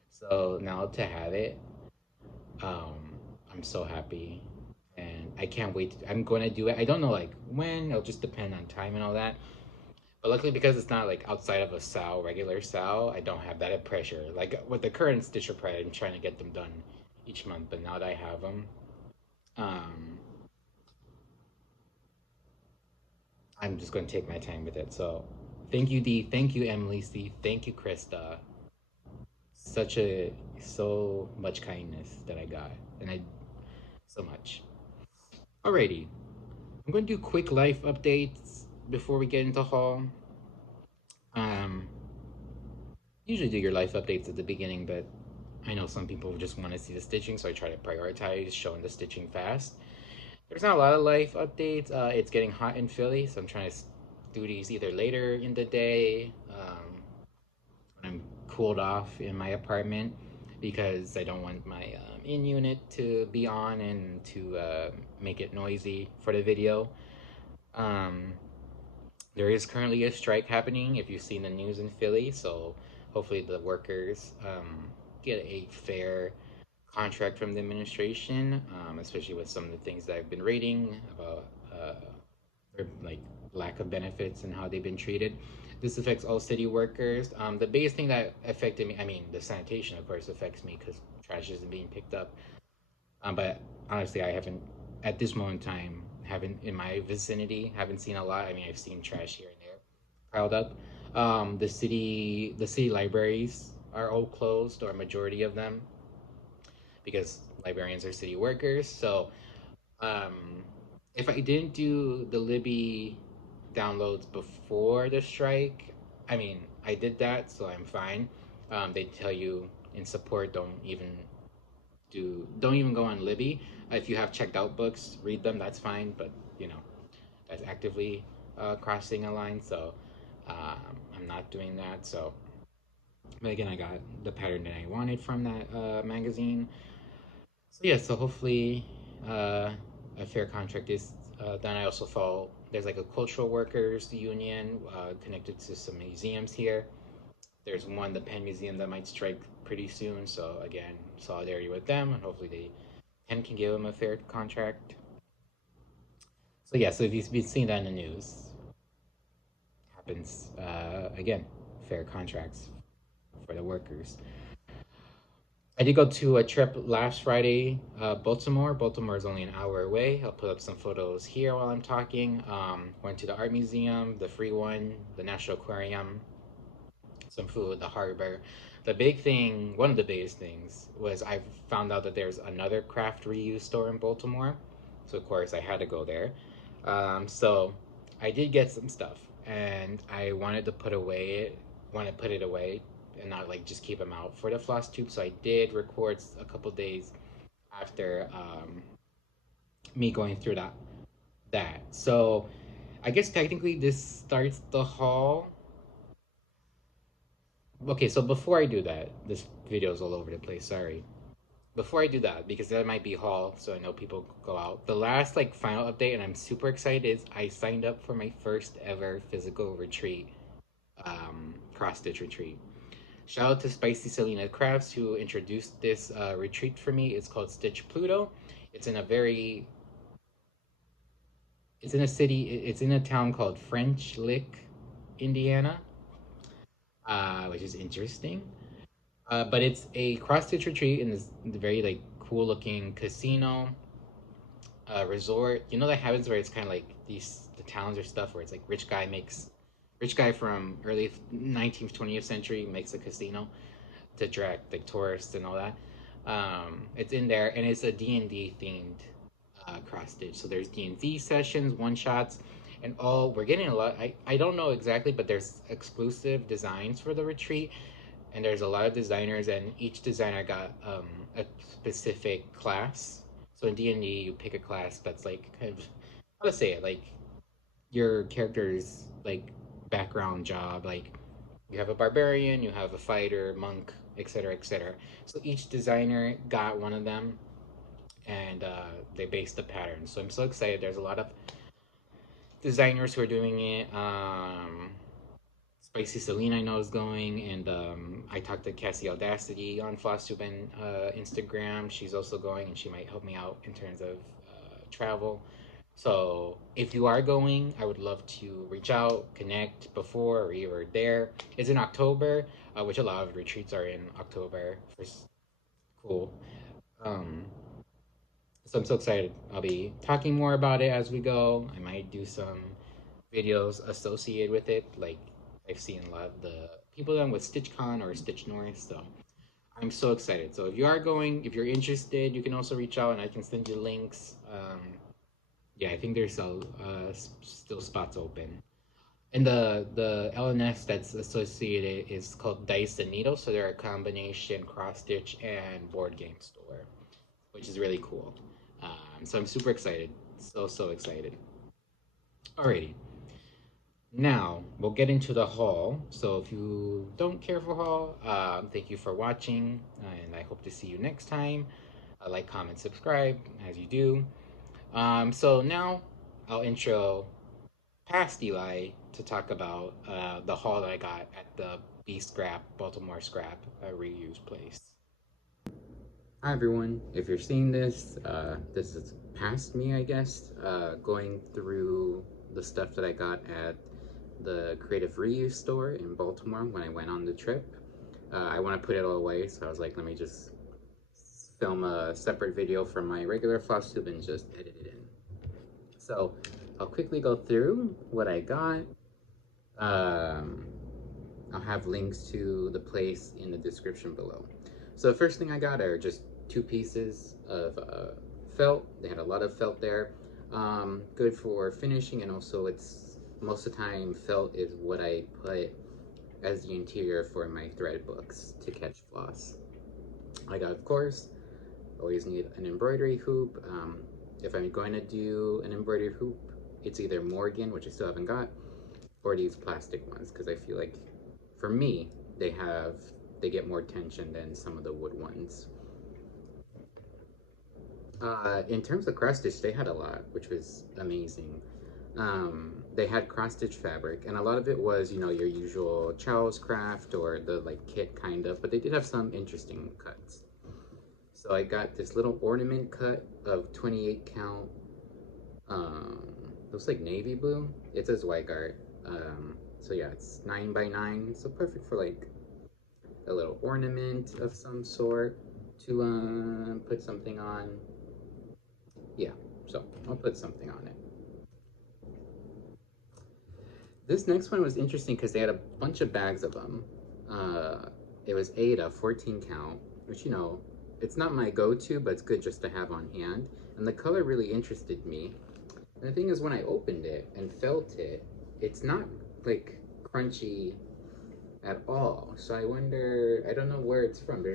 So now to have it, I'm so happy, and I can't wait. I'm going to do it. I don't know like when. It'll just depend on time and all that. But luckily, because it's not like outside of a sow, regular sow, I don't have that pressure. Like with the current Stitcher Pride, I'm trying to get them done each month. But now that I have them, um, I'm just going to take my time with it. So thank you, Dee. Thank you, Emily C. Thank you, Krista. So much kindness that I got. And I, so much. Alrighty. I'm going to do quick life updates before we get into haul. Um, Usually do your life updates at the beginning, but I know some people just want to see the stitching, so I try to prioritize showing the stitching fast. There's not a lot of life updates. It's getting hot in Philly, so I'm trying to do these either later in the day, when I'm cooled off in my apartment, because I don't want my in unit to be on and to make it noisy for the video. There is currently a strike happening, if you've seen the news in Philly, so hopefully the workers get a fair contract from the administration, especially with some of the things that I've been reading about their like lack of benefits and how they've been treated. This affects all city workers. The biggest thing that affected me, I mean, the sanitation, of course, affects me because trash isn't being picked up. But honestly, I haven't, at this moment in time, haven't in my vicinity, haven't seen a lot. I mean, I've seen trash here and there piled up. The city libraries are all closed, or a majority of them, because librarians are city workers. So um, if I didn't do the Libby downloads before the strike, I mean, I did that, so I'm fine. They tell you in support, don't even go on Libby. If you have checked out books, read them. That's fine, but you know that's actively crossing a line. So I'm not doing that. So, but again, I got the pattern that I wanted from that magazine. So yeah, so hopefully a fair contract is done. I also follow. There's like a cultural workers union connected to some museums here. There's one, the Penn Museum, that might strike pretty soon. So again, solidarity with them, and hopefully Penn can give them a fair contract. So yeah, so if you've been seeing that in the news, happens again, fair contracts for the workers. I did go to a trip last Friday, Baltimore. Baltimore is only an hour away. I'll put up some photos here while I'm talking. Went to the art museum, the free one, the National Aquarium, some food, the harbor. The big thing, one of the biggest things, was I found out that there's another craft reuse store in Baltimore. So of course I had to go there. So I did get some stuff, and I wanted to want to put it away and not like just keep them out for the Flosstube. So I did record a couple days after me going through that. So I guess technically this starts the haul. Okay, so before I do that, this video is all over the place. Sorry. Before I do that, because that might be haul, so I know people go out. The last like final update, and I'm super excited, is I signed up for my first ever physical retreat, cross stitch retreat. Shout out to Spicy Selena Crafts who introduced this retreat for me. It's called Stitch Pluto. It's in a very, it's in a city, it's in a town called French Lick, Indiana, which is interesting. But it's a cross stitch retreat in this very like cool looking casino resort. You know that happens where it's kind of like the towns or stuff where it's like rich guy from early 19th 20th century makes a casino to attract like tourists and all that. It's in there, and it's a D&D themed cross stitch. So there's D&D sessions, one shots, and all we're getting a lot. I don't know exactly, but there's exclusive designs for the retreat, and there's a lot of designers, and each designer got a specific class. So in D&D, you pick a class that's like kind of, how to say it, like your character's like background job. Like you have a barbarian, you have a fighter, monk, etc., etc. So each designer got one of them, and they based the pattern. So I'm so excited. There's a lot of designers who are doing it. Spicy Celine I know is going, and I talked to Cassie Audacity on Flosstube and Instagram. She's also going, and she might help me out in terms of travel. So if you are going, I would love to reach out, connect before or you're there. It's in October, which a lot of retreats are in October. Cool. Um, so I'm so excited. I'll be talking more about it as we go. I might do some videos associated with it. Like I've seen a lot of the people done with StitchCon or Stitch North. So I'm so excited. So if you are going, if you're interested, you can also reach out and I can send you links. Yeah, I think there's still spots open. And the LNS that's associated is called Dice and Needle. So they're a combination cross stitch and board game store, which is really cool. So I'm super excited. So excited. Alrighty. Now we'll get into the haul. So if you don't care for haul, thank you for watching, and I hope to see you next time. Like, comment, subscribe as you do. So now I'll intro past Eli to talk about the haul that I got at the Baltimore Scrap reuse place. Hi everyone, if you're seeing this, this is past me, I guess, going through the stuff that I got at the Creative Reuse store in Baltimore when I went on the trip. I want to put it all away, so I was like, let me just film a separate video from my regular Flosstube and just edit it in. So I'll quickly go through what I got. have links to the place in the description below. So the first thing I got are just 2 pieces of felt. They had a lot of felt there. Good for finishing, and also it's most of the time felt is what I put as the interior for my thread books to catch floss. I got, of course, always need an embroidery hoop. If I'm going to do an embroidery hoop, it's either Morgan, which I still haven't got, or these plastic ones, because I feel like, for me, they get more tension than some of the wood ones. In terms of cross stitch, they had a lot, which was amazing. They had cross stitch fabric, and a lot of it was, you know, your usual Chow's craft or the like kit kind of, but they did have some interesting cuts. So I got this little ornament cut of 28 count. Looks like navy blue. It says white art. So yeah, it's 9 by 9, so perfect for like a little ornament of some sort to put something on. Yeah, so I'll put something on it. This next one was interesting because they had a bunch of bags of them. It was Ada 14 count, which, you know, it's not my go-to, but it's good just to have on hand. And the color really interested me. And the thing is, when I opened it and felt it, it's not like crunchy at all. So I wonder, I don't know where it's from. There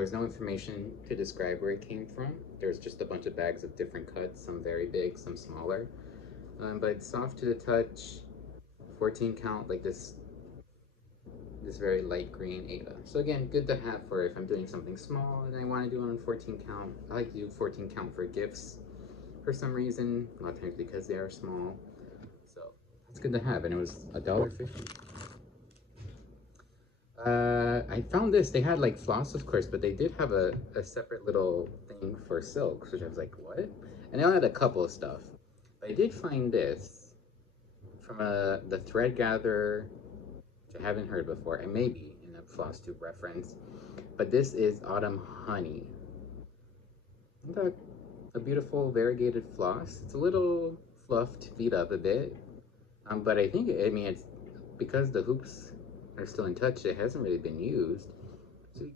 was no information to describe where it came from. There's just a bunch of bags of different cuts, some very big, some smaller. But it's soft to the touch, 14 count, like this very light green Ada. So again, good to have for if I'm doing something small and I want to do it on 14 count. I like to do 14 count for gifts for some reason, a lot of times because they are small. So that's good to have, and it was $1.50. I found this. They had like floss, of course, but they did have a separate little thing for silks, which I was like, what? And they only had a couple of stuff. But I did find this from the thread gatherer, which I haven't heard before, and maybe in a Flosstube reference. But this is Autumn Honey. Isn't that a beautiful variegated floss? It's a little fluffed, beat up a bit, but I think I mean it's because the hoops are still in touch. It hasn't really been used, so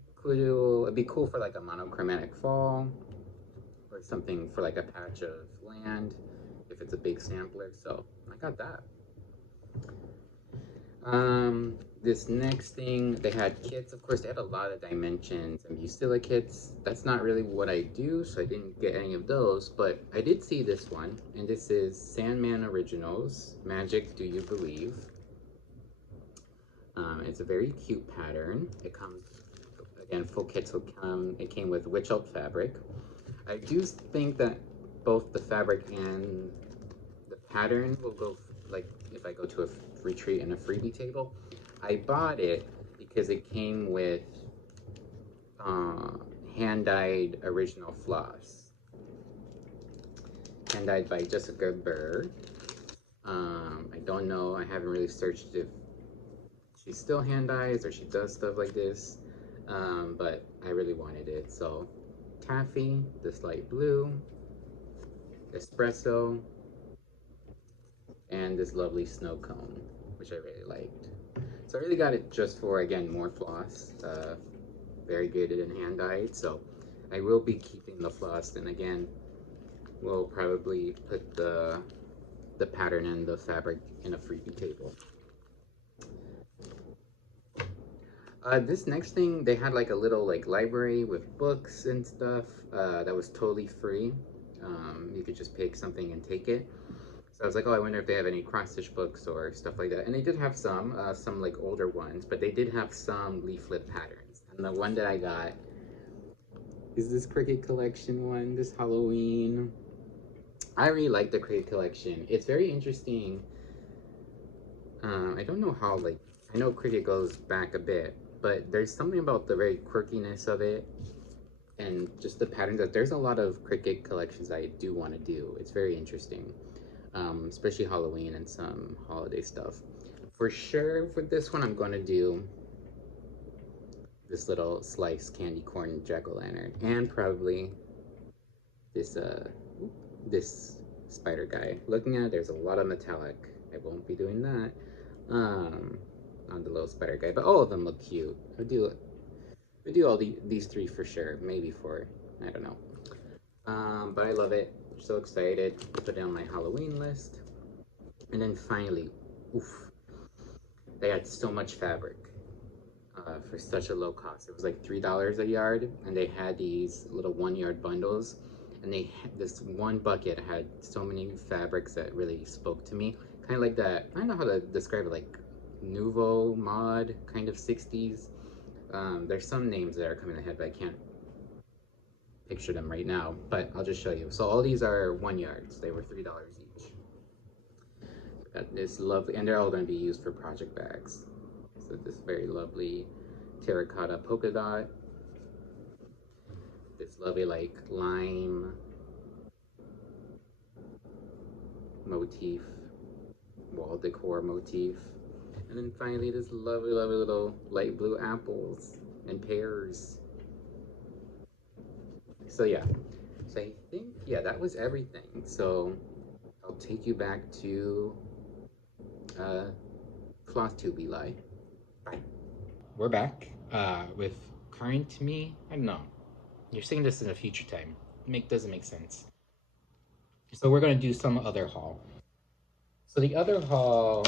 it'd be cool for like a monochromatic fall or something for like a patch of land if it's a big sampler. So I got that. This next thing, they had kits. Of course, they had a lot of dimensions and Bustilla kits. That's not really what I do, so I didn't get any of those, but I did see this one, and this is Sandman Originals, Magic Do You Believe? It's a very cute pattern. It comes, again, full kits will come, it came with witch alt fabric. I do think that both the fabric and the pattern will go, like, if I go to a retreat and a freebie table. I bought it because it came with hand-dyed original floss. Hand-dyed by Jessica Burr. I don't know, I haven't really searched if she still hand-dyes or she does stuff like this, but I really wanted it. So, taffy, this light blue, espresso, and this lovely snow cone, which I really liked. So I really got it just for, again, more floss, variegated and hand-dyed. So I will be keeping the floss, and again, we'll probably put the pattern and the fabric in a freebie table. This next thing, they had like a little like library with books and stuff that was totally free. You could just pick something and take it. So I was like, oh, I wonder if they have any cross-stitch books or stuff like that. And they did have some like older ones, but they did have some leaflet patterns. And the one that I got is this Cricut Collection one, this Halloween. I really like the Cricut Collection. It's very interesting. I don't know how, like, I know Cricut goes back a bit, but there's something about the very quirkiness of it and just the patterns that there's a lot of Cricut collections I do want to do. It's very interesting. Especially Halloween and some holiday stuff. For sure, for this one, I'm going to do this little sliced candy corn jack-o'-lantern, and probably this this spider guy. Looking at it, there's a lot of metallic. I won't be doing that on the little spider guy, but all of them look cute. I do all these three for sure, maybe four, I don't know. But I love it. So excited to put it on my Halloween list. And then finally, oof, they had so much fabric for such a low cost. It was like $3 a yard, and they had these little 1 yard bundles. And they had this one bucket had so many fabrics that really spoke to me. Kind of like that, I don't know how to describe it, like nouveau mod, kind of 60s. There's some names that are coming ahead, but I can't picture them right now, but I'll just show you. So all these are 1 yards. They were $3 each. Got this lovely, and they're all going to be used for project bags. So this very lovely terracotta polka dot. This lovely like lime motif, wall decor motif. And then finally this lovely, lovely little light blue apples and pears. So yeah, so I think, yeah, that was everything. So I'll take you back to Flosstube, Eli. Bye. We're back with current me. I don't know. You're saying this in a future time. Doesn't make sense. So we're gonna do some other haul. So the other haul,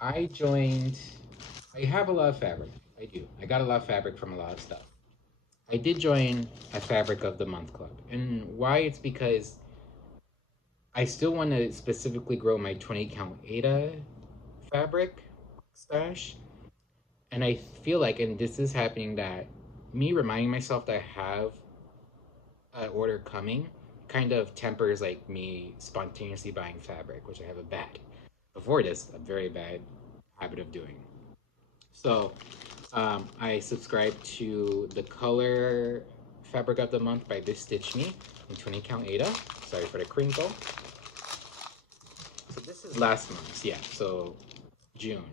I have a lot of fabric. I do. I got a lot of fabric from a lot of stuff. I did join a Fabric of the Month club. And why? It's because I still want to specifically grow my 20 count Ada fabric stash. And I feel like, and this is happening, that me reminding myself that I have an order coming kind of tempers like me spontaneously buying fabric, which I have a very bad habit of doing. So I subscribe to the color Fabric of the Month by This Stitch Me in 20 count Ada. Sorry for the crinkle. So this is last month's, yeah, so June.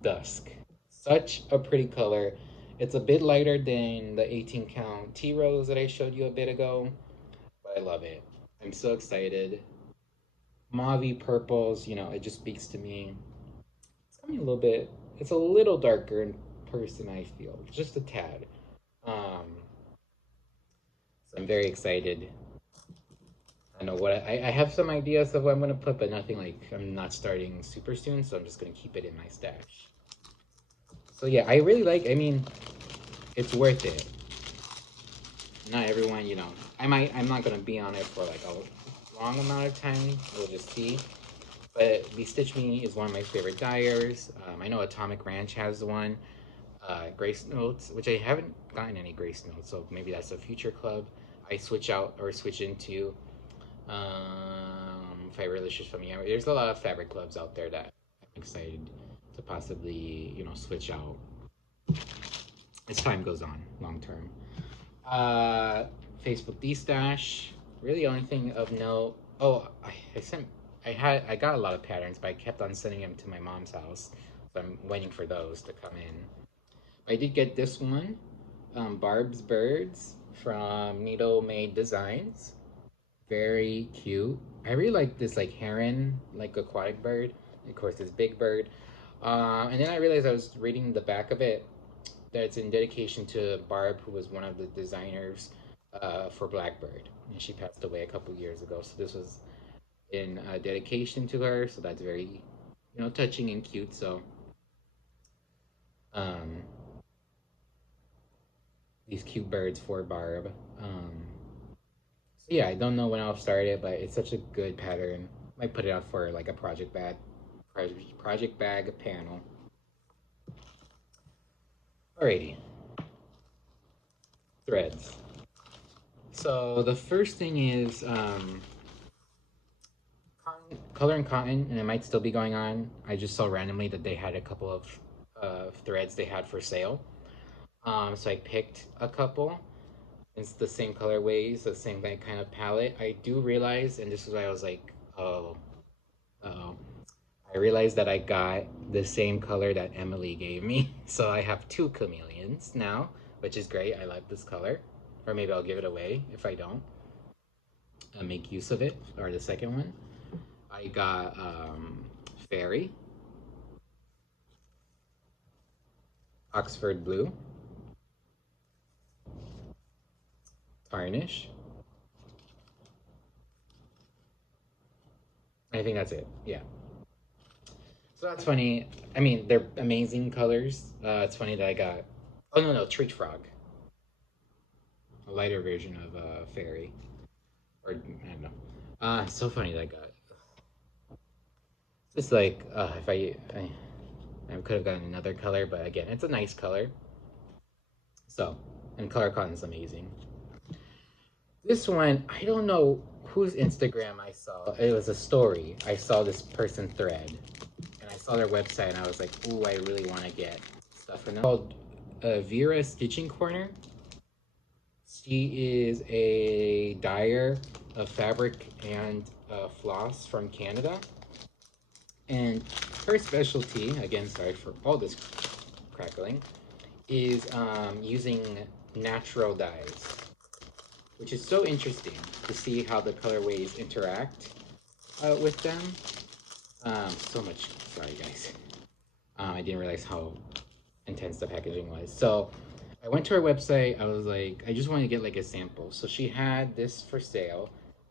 Dusk. Such a pretty color. It's a bit lighter than the 18 count Tea Rose that I showed you a bit ago, but I love it. I'm so excited. Mauve purples, it just speaks to me. It's coming a little bit, it's a little darker in person, I feel, just a tad. So I'm very excited. I know what I have some ideas of what I'm gonna put, but nothing like, I'm not starting super soon, so I'm just gonna keep it in my stash. So yeah, I really like, it's worth it. Not everyone, I'm not gonna be on it for like a long amount of time. We'll just see. But Be Stitch Me is one of my favorite dyers. I know Atomic Ranch has one. Grace Notes, which I haven't gotten any Grace Notes, so maybe that's a future club I switch into. If I really should from you. There's a lot of fabric clubs out there that I'm excited to possibly, switch out as time goes on, long term. Facebook D-Stash, really only thing of note. Oh, I got a lot of patterns, but I kept on sending them to my mom's house, so I'm waiting for those to come in. I did get this one, Barb's Birds from Needle Designs. Very cute. I really like this like heron, like aquatic bird. Of course, this big bird. And then I realized I was reading the back of it that it's in dedication to Barb, who was one of the designers for BlackBird, and she passed away a couple years ago. So this was in dedication to her. So that's very, touching and cute. So these cute birds for Barb. So yeah, I don't know when I'll start it, but it's such a good pattern. Might put it out for like a project bag panel. Alrighty. Threads. So the first thing is color and cotton, and it might still be going on. I just saw randomly that they had a couple of threads they had for sale. So I picked a couple. It's the same colorways, the same kind of palette. I do realize, and this is why I was like, oh, I realized that I got the same color that Emily gave me. So I have 2 chameleons now, which is great. I like this color. Or maybe I'll give it away if I don't. make use of it, or the second one. I got Fairy, Oxford Blue, Tarnish. I think that's it. Yeah. So that's funny. I mean, they're amazing colors. It's funny that I got. Oh no, Treat Frog, a lighter version of Fairy, or I don't know. It's so funny that I got. It's like if I could have gotten another color, but again, it's a nice color. So, and color cotton is amazing. This one, I don't know whose Instagram I saw. It was a story. I saw this person thread, and I saw their website, and I was like, ooh, I really want to get stuff from them. It's called Vera Stitching Corner. She is a dyer of fabric and floss from Canada. And her specialty, again, sorry for all this crackling, is using natural dyes, which is so interesting to see how the colorways interact with them. So much, sorry guys. I didn't realize how intense the packaging was. So I went to her website. I was like, I just wanted to get like a sample. So she had this for sale,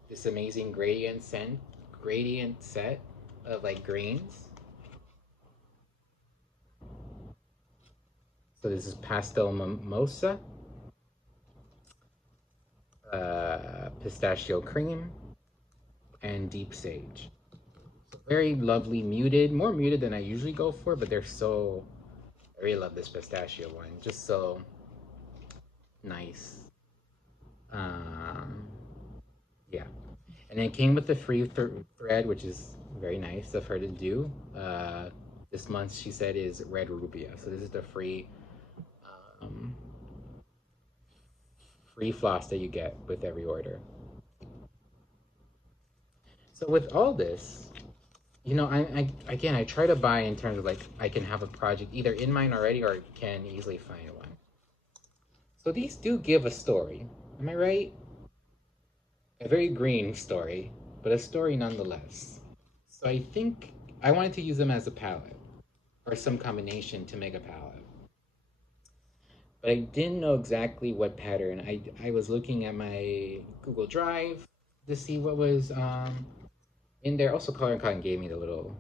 this amazing gradient set of like greens. So this is Pastel Mimosa, Pistachio Cream, and Deep Sage. Very lovely, muted, more muted than I usually go for, but they're so, I really love this pistachio one, just so nice. Yeah, and it came with the free thread, which is very nice of her to do. This month she said is Red Rubia, so this is the free floss that you get with every order. So with all this, you know, I try to buy in terms of like I can have a project either in mind already or can easily find one. So these do give a story, am I right? A very green story, but a story nonetheless. So I think I wanted to use them as a palette or some combination to make a palette. But I didn't know exactly what pattern. I was looking at my Google Drive to see what was in there. Also, Color and Cotton gave me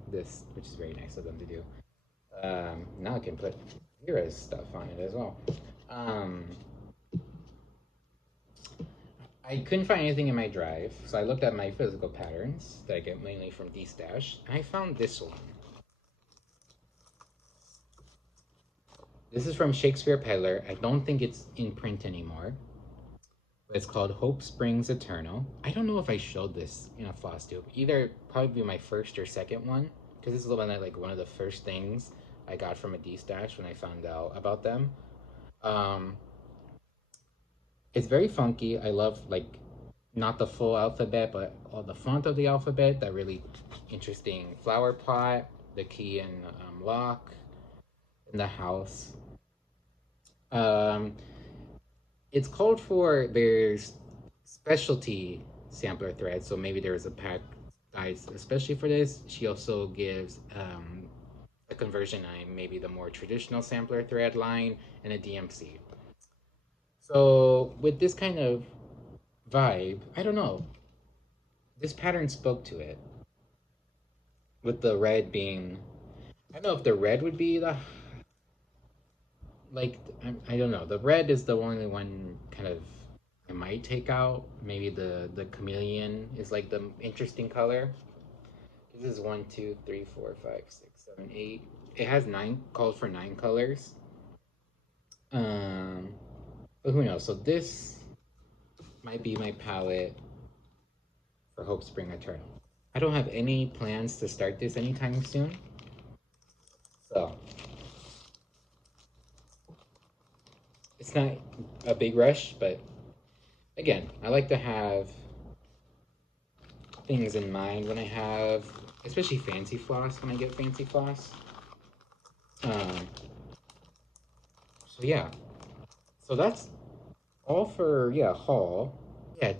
this, which is very nice of them to do. Now I can put Vera's stuff on it as well. I couldn't find anything in my drive, so I looked at my physical patterns that I get mainly from D-Stash, and I found this one. This is from Shakespeare Peddler. I don't think it's in print anymore. But it's called Hope Springs Eternal. I don't know if I showed this in a Flosstube. Either probably my first or second one, because this is the one that like one of the first things I got from a D-Stash when I found out about them. It's very funky. I love like not the full alphabet, but all the font of the alphabet. That really interesting flower pot, the key and lock in the house. It's called for there's specialty sampler thread, so maybe there's a pack guides especially for this. She also gives a conversion line, maybe the more traditional sampler thread line, and a DMC. So with this kind of vibe, I don't know, this pattern spoke to it, with the red being, I don't know if the red would be the, like, I don't know, the red is the only one kind of I might take out. Maybe the chameleon is like the interesting color. This is 1, 2, 3, 4, 5, 6, 7, 8. It has 9, called for 9 colors. But who knows? So this might be my palette for Hope Spring Eternal. I don't have any plans to start this anytime soon. So it's not a big rush, but again, I like to have things in mind when I have, especially fancy floss, when I get fancy floss. So yeah, so that's all for, yeah, haul. Yeah,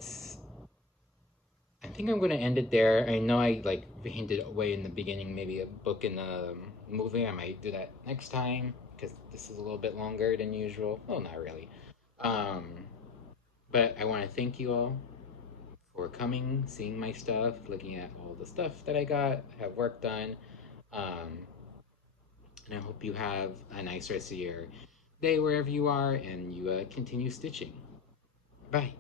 think I'm gonna end it there. I know I like hinted away in the beginning, maybe a book and a movie. I might do that next time because this is a little bit longer than usual. Well, not really. Um, but I want to thank you all for coming, seeing my stuff, looking at all the stuff that I got, have work done. Um, and I hope you have a nice rest of your day wherever you are and you continue stitching. Bye.